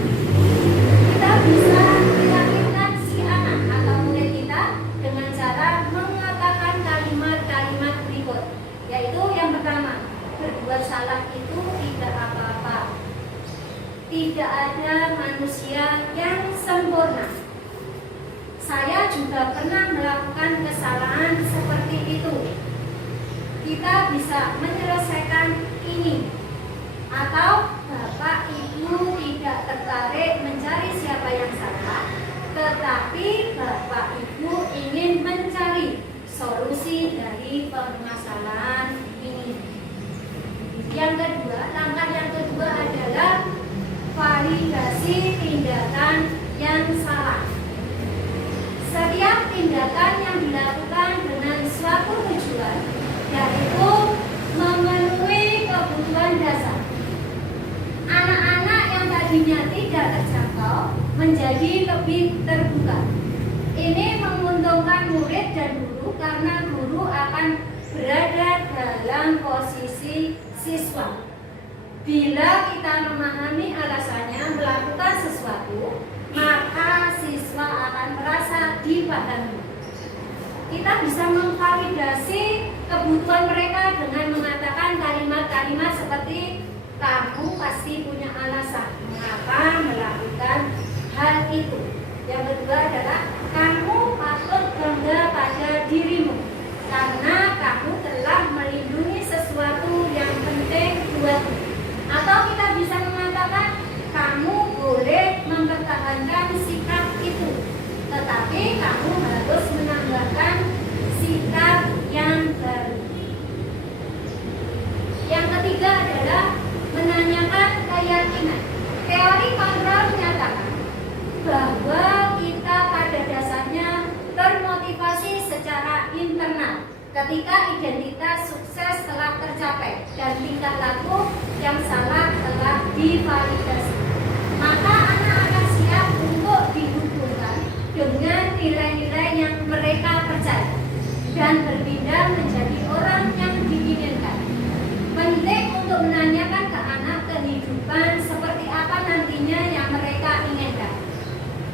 Kita bisa meyakinkan si anak atau murid kita dengan cara mengatakan kalimat-kalimat berikut, yaitu yang pertama, berbuat salah itu tidak apa-apa. Tidak ada manusia yang sempurna. Saya juga pernah melakukan kesalahan seperti itu. Kita bisa menyelesaikan ini. Atau Bapak Ibu tidak tertarik mencari siapa yang salah, tetapi Bapak Ibu ingin mencari solusi dari permasalahan ini. Langkah yang kedua adalah validasi tindakan yang salah. Setiap tindakan yang dilakukan dengan suatu tujuan, yaitu memenuhi kebutuhan dasar. Anak-anak yang tadinya tidak terjangkau menjadi lebih terbuka. Ini menguntungkan murid dan guru karena guru akan berada dalam posisi siswa. Bila kita memahami alasannya melakukan sesuatu, maka siswa akan merasa dipahami. Kita bisa memvalidasi kebutuhan mereka dengan mengatakan kalimat-kalimat seperti kamu pasti punya alasan mengapa melakukan hal itu. Yang kedua adalah kamu patut bangga pada dirimu karena kamu telah melindungi sesuatu yang penting buatmu. Atau kita bisa mengatakan kamu boleh mempertahankan sikap itu, tetapi kamu harus menambahkan sikap yang baru. Yang ketiga adalah menanyakan keyakinan. Teori kontrol menyatakan bahwa kita pada dasarnya termotivasi secara internal ketika identitas sukses telah tercapai dan tingkah laku yang salah telah divalidasi. Maka anak akan siap untuk dihubungkan dengan nilai-nilai yang mereka percaya dan berpindah menjadi orang yang diinginkan. Penting untuk menanyakan ke anak kehidupan seperti apa nantinya yang mereka inginkan.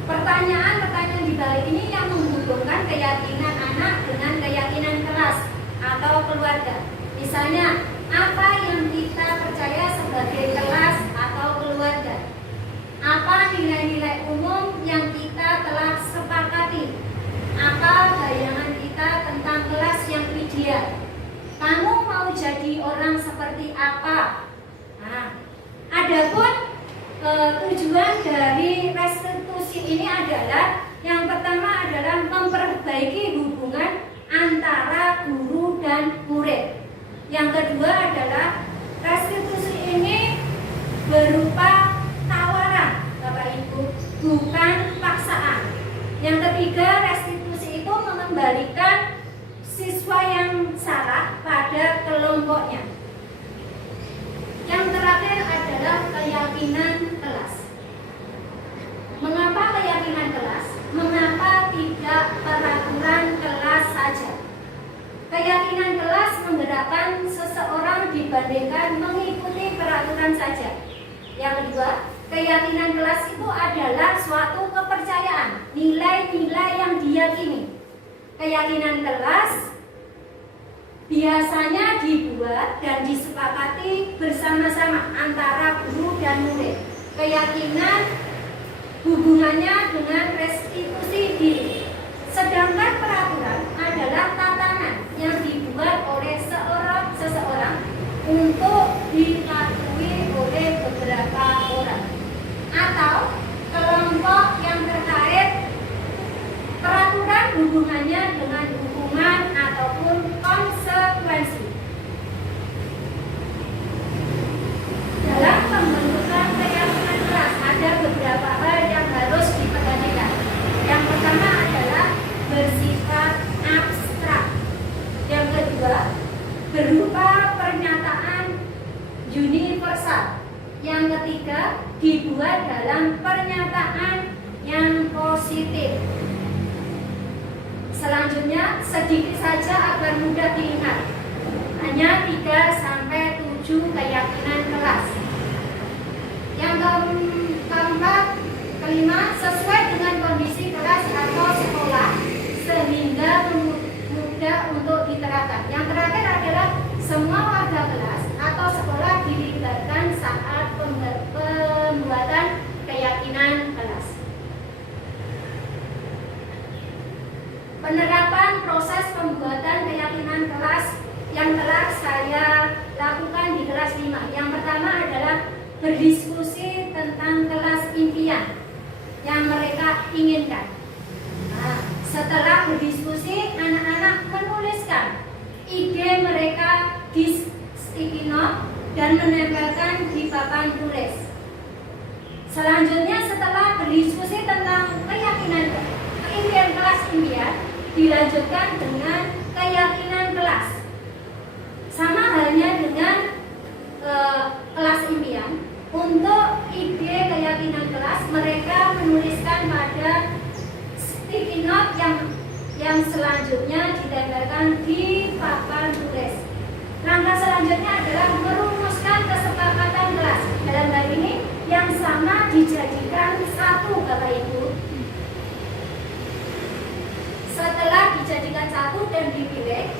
Pertanyaan-pertanyaan di balik ini yang menghubungkan keyakinan anak dengan keyakinan kelas atau keluarga. Misalnya, apa yang kita percaya sebagai kelas atau keluarga? Apa nilai-nilai umum yang kita telah sepakati? Apa bayangan kita tentang kelas yang ideal? Kamu mau jadi orang seperti apa? Nah, adapun tujuan dari restitusi ini adalah yang pertama adalah memperbaiki hubungan antara guru dan murid. Yang kedua adalah restitusi ini berupa tawaran, Bapak Ibu, bukan paksaan. Yang ketiga, restitusi itu mengembalikan siswa yang salah pada kelompoknya. Yang terakhir adalah keyakinan kelas. Mengapa keyakinan kelas? Mengapa tidak peraturan kelas saja? Keyakinan kelas menggerakkan seseorang dibandingkan mengikuti peraturan saja. Yang kedua, keyakinan kelas itu adalah suatu kepercayaan, nilai-nilai yang diyakini. Keyakinan kelas biasanya dibuat dan disepakati bersama-sama antara guru dan murid. Keyakinan hubungannya dengan restitusi diri. Sedangkan peraturan adalah tatanan yang dibuat oleh seseorang untuk dipatuhi oleh beberapa orang atau kelompok yang terkait. Peraturan hubungannya dengan hukuman ataupun konsekuensi. Dalam pembentukan keyakinan kelas ada beberapa hal yang harus diperhatikan. Yang ketiga, dibuat dalam pernyataan yang positif. Selanjutnya, sedikit saja agar mudah diingat. Hanya 3-7 keyakinan kelas. Yang keempat, kelima, sesuai dengan kondisi kelas atau sekolah sehingga mudah untuk diterapkan. Yang terakhir adalah semua warga kelas atau sekolah dilibatkan saat pembuatan keyakinan kelas. Penerapan proses pembuatan keyakinan kelas yang telah saya lakukan di kelas 5. Yang pertama adalah berdiskusi tentang kelas impian yang mereka inginkan. Nah, setelah berdiskusi, anak-anak menuliskan ide mereka di sticky note dan menempelkan di papan tulis. Selanjutnya, setelah berdiskusi tentang impian kelas impian, dilanjutkan dengan keyakinan kelas. Sama halnya dengan kelas impian, untuk ide keyakinan kelas mereka menuliskan pada sticky note yang selanjutnya ditempelkan di papan tulis. Langkah selanjutnya adalah merumuskan kesepakatan kelas. Dalam hal ini yang sama dijadikan satu Bapak Ibu. Setelah dijadikan satu dan dipilih,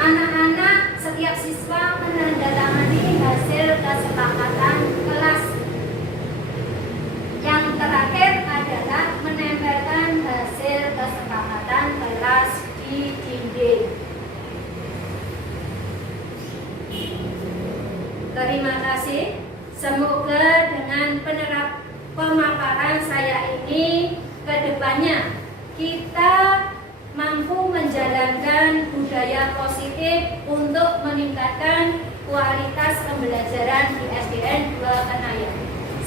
anak-anak setiap siswa menandatangani hasil kesepakatan kelas. Yang terakhir adalah menempelkan hasil kesepakatan kelas di dinding. Terima kasih. Semoga dengan pemaparan saya ini ke depannya kita mampu menjalankan budaya positif untuk meningkatkan kualitas pembelajaran di SDN 2 Kenayan.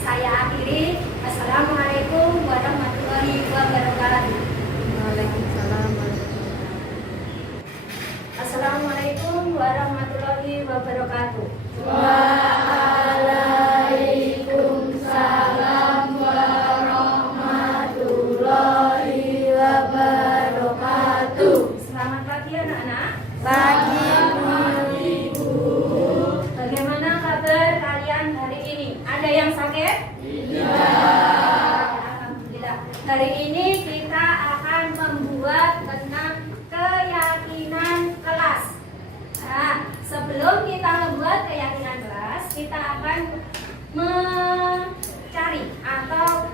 Saya akhiri. Assalamualaikum warahmatullahi wabarakatuh. Waalaikumsalam. Assalamualaikum warahmatullahi wabarakatuh. Waalaikumsalam warahmatullahi wabarakatuh. Selamat pagi anak-anak. Pagi. Bagaimana kabar kalian hari ini? Ada yang sakit? Alhamdulillah. Hari ini kita akan membuat tentang keyakinan kelas. Nah, sebelum kita membuat keyakinan kelas, kita akan mencari atau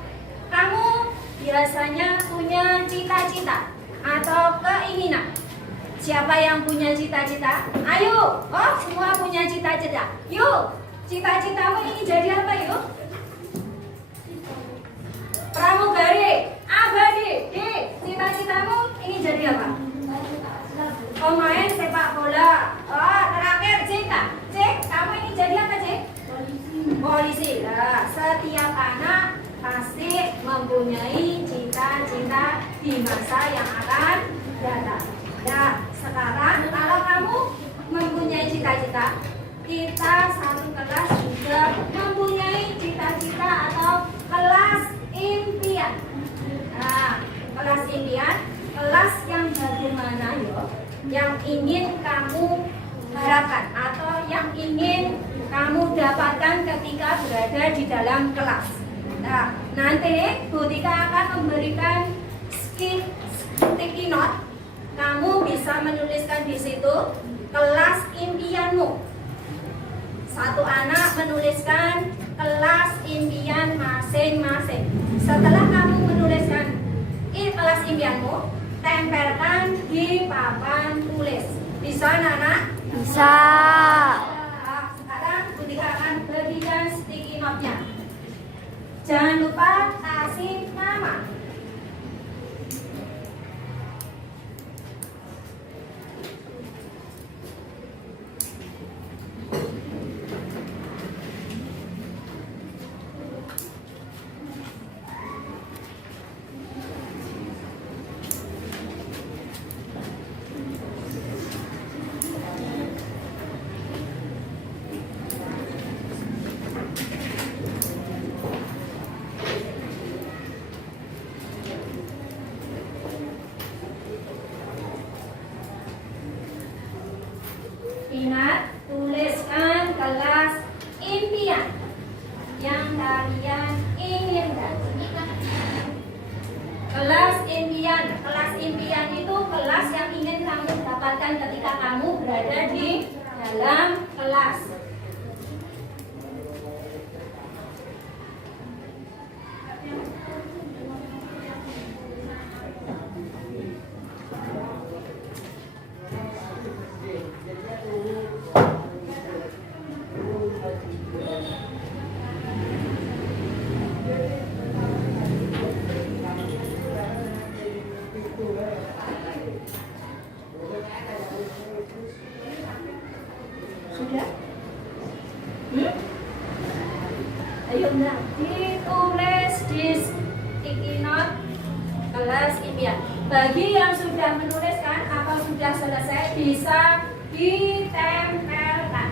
kamu biasanya punya cita-cita atau keinginan. Siapa yang punya cita-cita? Ayo, oh semua punya cita-cita. Yuk, cita-citamu ini jadi apa yuk? Pramugari, abadi, D. Cita-citamu ini jadi apa? Pemain sepak bola. Oh, terakhir Cika. Cik, kamu ini jadi apa Cik? Polisi. Nah, setiap anak pasti mempunyai cita-cita di masa yang akan datang. Nah, sekarang kalau kamu mempunyai cita-cita, kita satu kelas juga mempunyai cita-cita atau kelas impian. Nah, kelas impian, kelas yang bagaimana yuk? Yang ingin kamu harapkan atau yang ingin kamu dapatkan ketika berada di dalam kelas. Nah, nanti Bu Tika akan memberikan sticky note. Kamu bisa menuliskan di situ kelas impianmu. Satu anak menuliskan kelas impian masing-masing. Setelah kamu menuliskan kelas impianmu, tempelkan di papan tulis. Bisa anak-anak? Bisa. Nah, sekarang Bu Tika akan bagikan sticky note-nya. Jangan lupa kasih nama. Kelas impian. Kelas impian itu kelas yang ingin kamu dapatkan ketika kamu berada di dalam kelas. Sudah? Ayo enggak ditulis di sticky note kelas impian. Bagi yang sudah menuliskan atau sudah selesai bisa ditempelkan.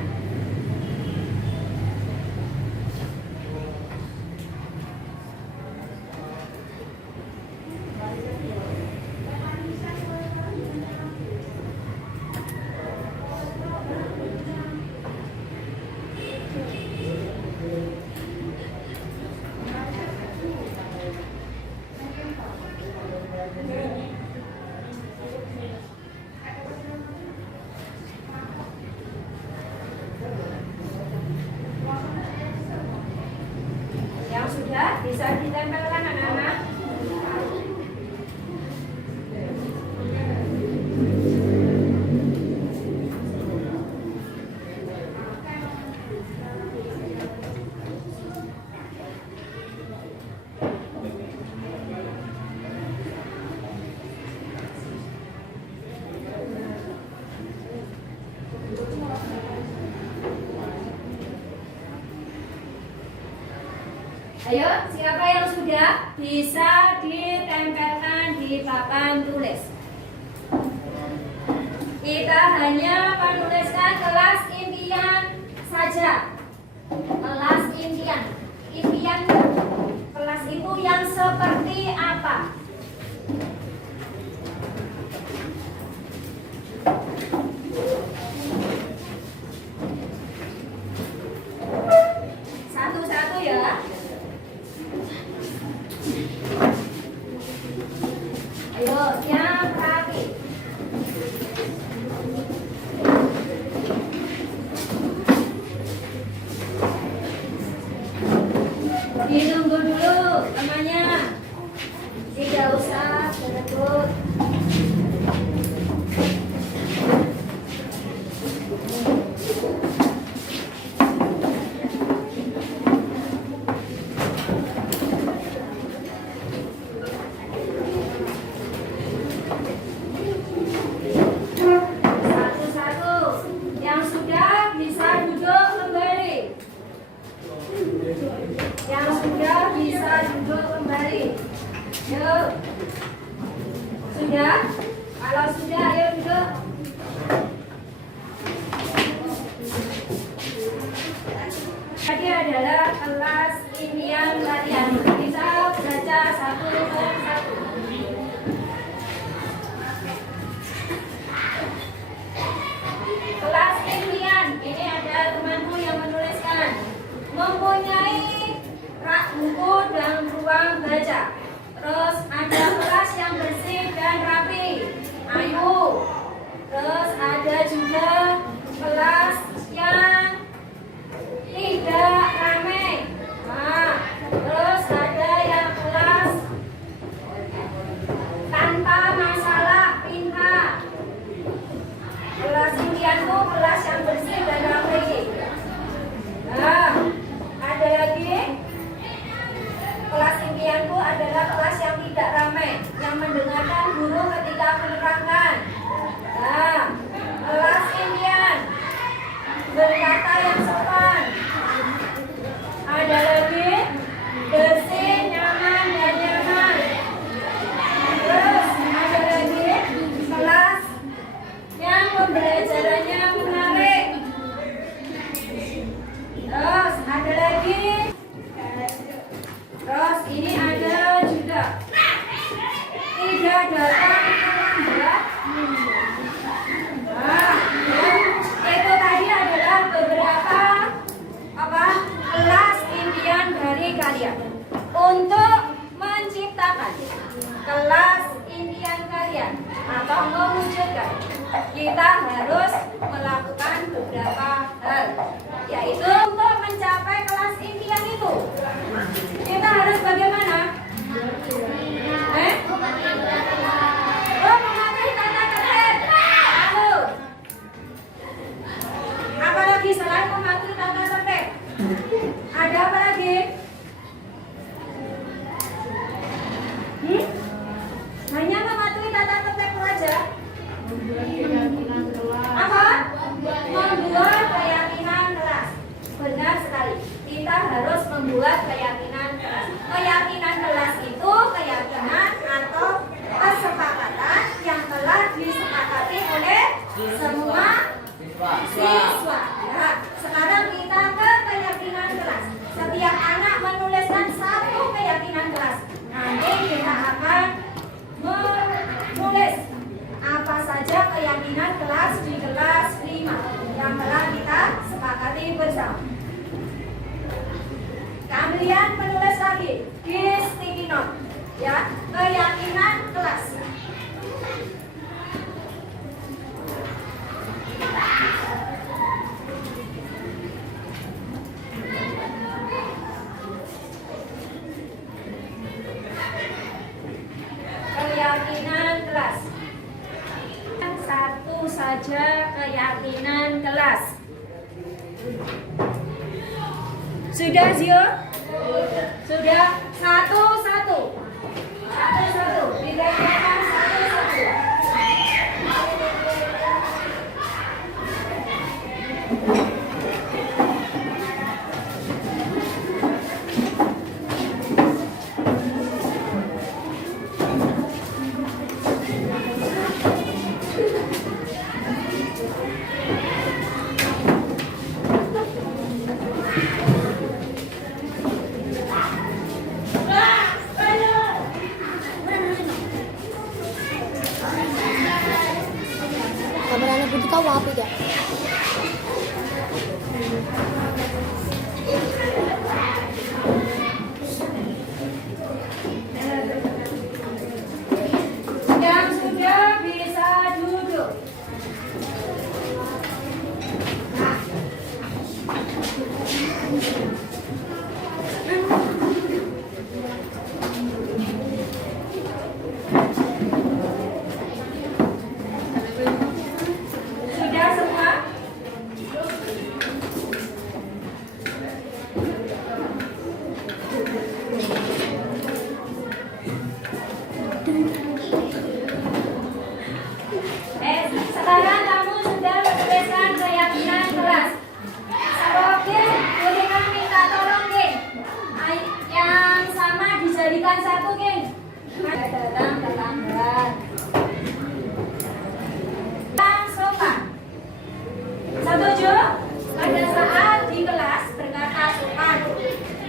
Yang sudah bisa ditempelkan anak-anak. Ayo, siapa yang sudah bisa ditempelkan di papan tulis? Kita hanya menuliskan kelas impian saja. Kelas impian. Impian kelas itu yang seperti apa? Satu-satu ya. Ayo, yang rapi. Ditunggu dulu temannya. Tidak usah berebut. Yang sudah bisa duduk kembali. Yuk. Sudah? Kalau sudah, ayo duduk. Tadi adalah kelas impian kalian. Kita baca satu per satu. Kelas impian. Ini ada temanmu yang menuliskan. Mempunyai rak buku dan ruang baca. Terus ada kelas yang bersih dan rapi. Ayo. Terus ada juga kelas yang tidak ramai. Nah, terus ada yang kelas tanpa masalah pintar. Kelas impianku kelas yang bersih dan rapi. Nah, ada lagi kelas impianku adalah kelas yang tidak ramai, yang mendengarkan guru ketika menerangkan. Nah, kelas impian berkata yang sopan. Ada lagi bersih, nyaman, dan nyaman. Terus ada lagi kelas yang pembelajarannya menarik. Terus ada lagi. Terus ini ada juga tidak datang terlambat. Nah, itu tadi adalah beberapa kelas impian dari kalian untuk menciptakan kelas impian kalian atau mewujudkan, kita harus melakukan beberapa hal, yaitu untuk mencapai kelas impian itu kita harus bagaimana? Mematuhi tata tertib. Lalu apalagi selain mematuhi tata tertib? Ada apa lagi? Hanya mematuhi tata tertib saja? Apa? Membuat keyakinan kelas. Benar sekali. Kita harus membuat keyakinan kelas. Keyakinan kelas itu keyakinan atau kesepakatan yang telah disepakati oleh semua siswa. Ya, sekarang kita ke keyakinan kelas. Setiap anak menuliskan satu keyakinan kelas. Nanti kita akan menulis apa saja keyakinan kelas di kelas 5 yang telah kita sepakati bersama. Kalian menulis lagi di sticky note, ya, keyakinan kelas. Keyakinan kelas. Satu saja keyakinan kelas. Sudah, Zio? Sudah? Satu-satu. Satu-satu. Dibacakan satu-satu. Kameranya putih tahu apa ya? Yang sudah bisa duduk. Sudah semua? Sekarang kamu sudah menuliskan keyakinan kelas. Oke, boleh minta tolong, geng. Yang sama dijadikan satu, geng. Datang terlambat. Sopan. Setuju? Pada saat di kelas berkata sopan,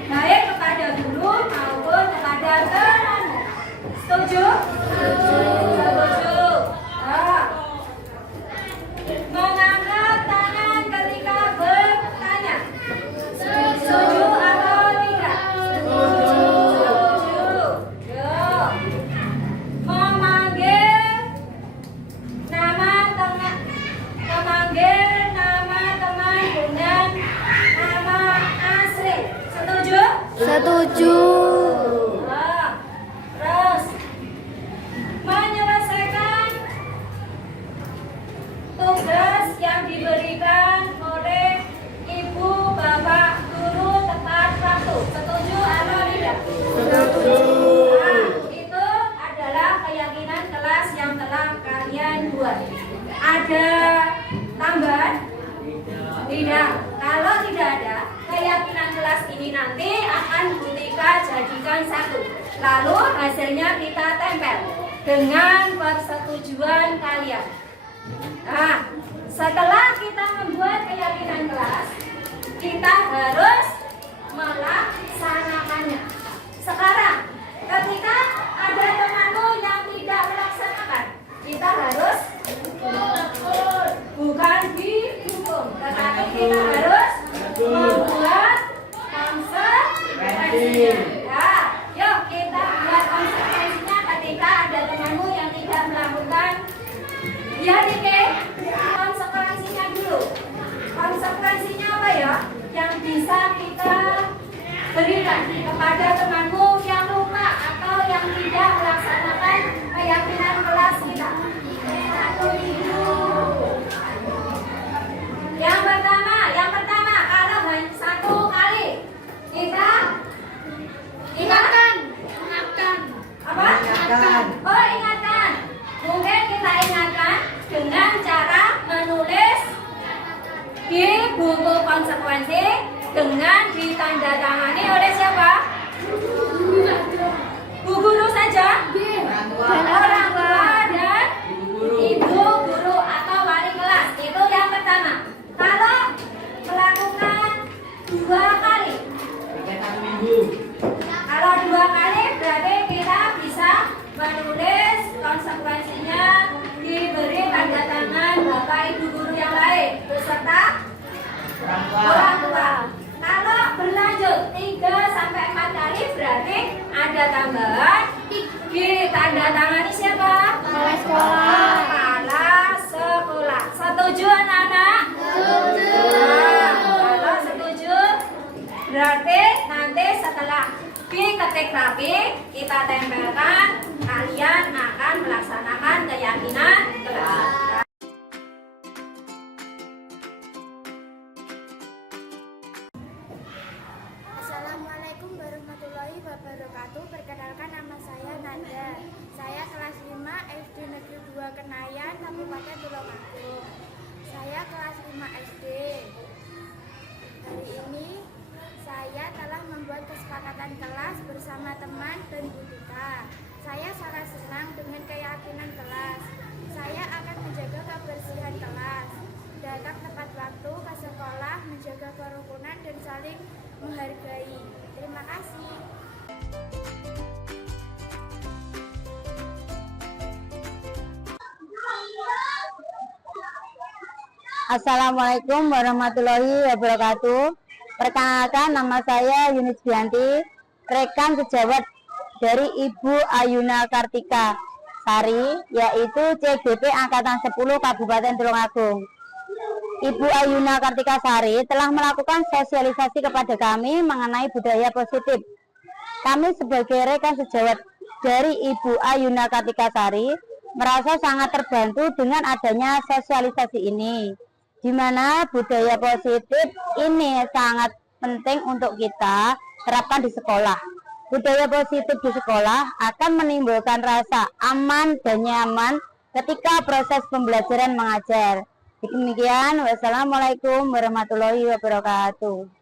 baik kepada guru maupun kepada teman. Setuju? Setuju. Mengangkat tangan ketika bertanya. Setuju atau tidak? Setuju. Memanggil nama teman dengan nama asli. Setuju? Setuju. Terus menyelesaikan tugas yang diberikan oleh ibu, bapak, guru tepat waktu. Setuju atau tidak? Setuju. Nah, itu adalah keyakinan kelas yang telah kalian buat. Ada tambahan? Tidak. Kalau tidak ada, keyakinan kelas ini nanti akan Butika jadikan satu. Lalu hasilnya kita tempel dengan persetujuan kalian. Nah, setelah kita membuat keyakinan kelas, kita harus melaksanakannya. Sekarang, ketika ada temanmu yang tidak melaksanakan, kita harus bukan dihukum, tetapi kita harus membuat konsekuensinya. Ya, yuk kita buat konsekuensinya ketika bagikan kepada temanmu yang lupa atau yang tidak melaksanakan keyakinan kelas kita. Yang pertama, kalau hanya satu kali kita ingatkan. Apa? Oh, ingatkan. Mungkin kita ingatkan dengan cara menulis di buku konsekuensi dengan ditandatangani oleh siapa? Bu guru saja? Orang tua dan ibu guru atau wali kelas. Itu yang pertama. Kalau melakukan 2 kali, kalau 2 kali berarti kita bisa menulis konsekuensinya, diberi tanda tangan bapak ibu guru yang lain beserta orang tua. Kalau berlanjut 3 sampai 4 kali berarti ada tambahan ditanda tangani siapa? Kepala sekolah. Kepala sekolah. Setuju anak-anak? Setuju. Kalau setuju berarti nanti setelah diketik rapi kita tempelkan, kalian akan melaksanakan keyakinan kelas. Assalamualaikum warahmatullahi wabarakatuh. Perkenalkan, nama saya Nanda. Saya kelas 5 SD Negeri 2 Kenayan, Kabupaten Tulungagung. Saya kelas 5 SD. Hari ini saya telah membuat kesepakatan kelas bersama teman dan Bu Tika. Saya sangat senang dengan keyakinan kelas. Saya akan menjaga kebersihan kelas, datang tepat waktu ke sekolah, menjaga kerukunan dan saling menghargai. Terima kasih. Assalamualaikum warahmatullahi wabarakatuh. Perkenalkan, nama saya Yunis Bianti, rekan sejawat dari Ibu Ayuna Kartika Sari, yaitu CGP Angkatan 10 Kabupaten Tulungagung. Ibu Ayuna Kartika Sari telah melakukan sosialisasi kepada kami mengenai budaya positif. Kami sebagai rekan sejawat dari Ibu Ayuna Kartika Sari merasa sangat terbantu dengan adanya sosialisasi ini, di mana budaya positif ini sangat penting untuk kita terapkan di sekolah. Budaya positif di sekolah akan menimbulkan rasa aman dan nyaman ketika proses pembelajaran mengajar. Demikian, wassalamualaikum warahmatullahi wabarakatuh.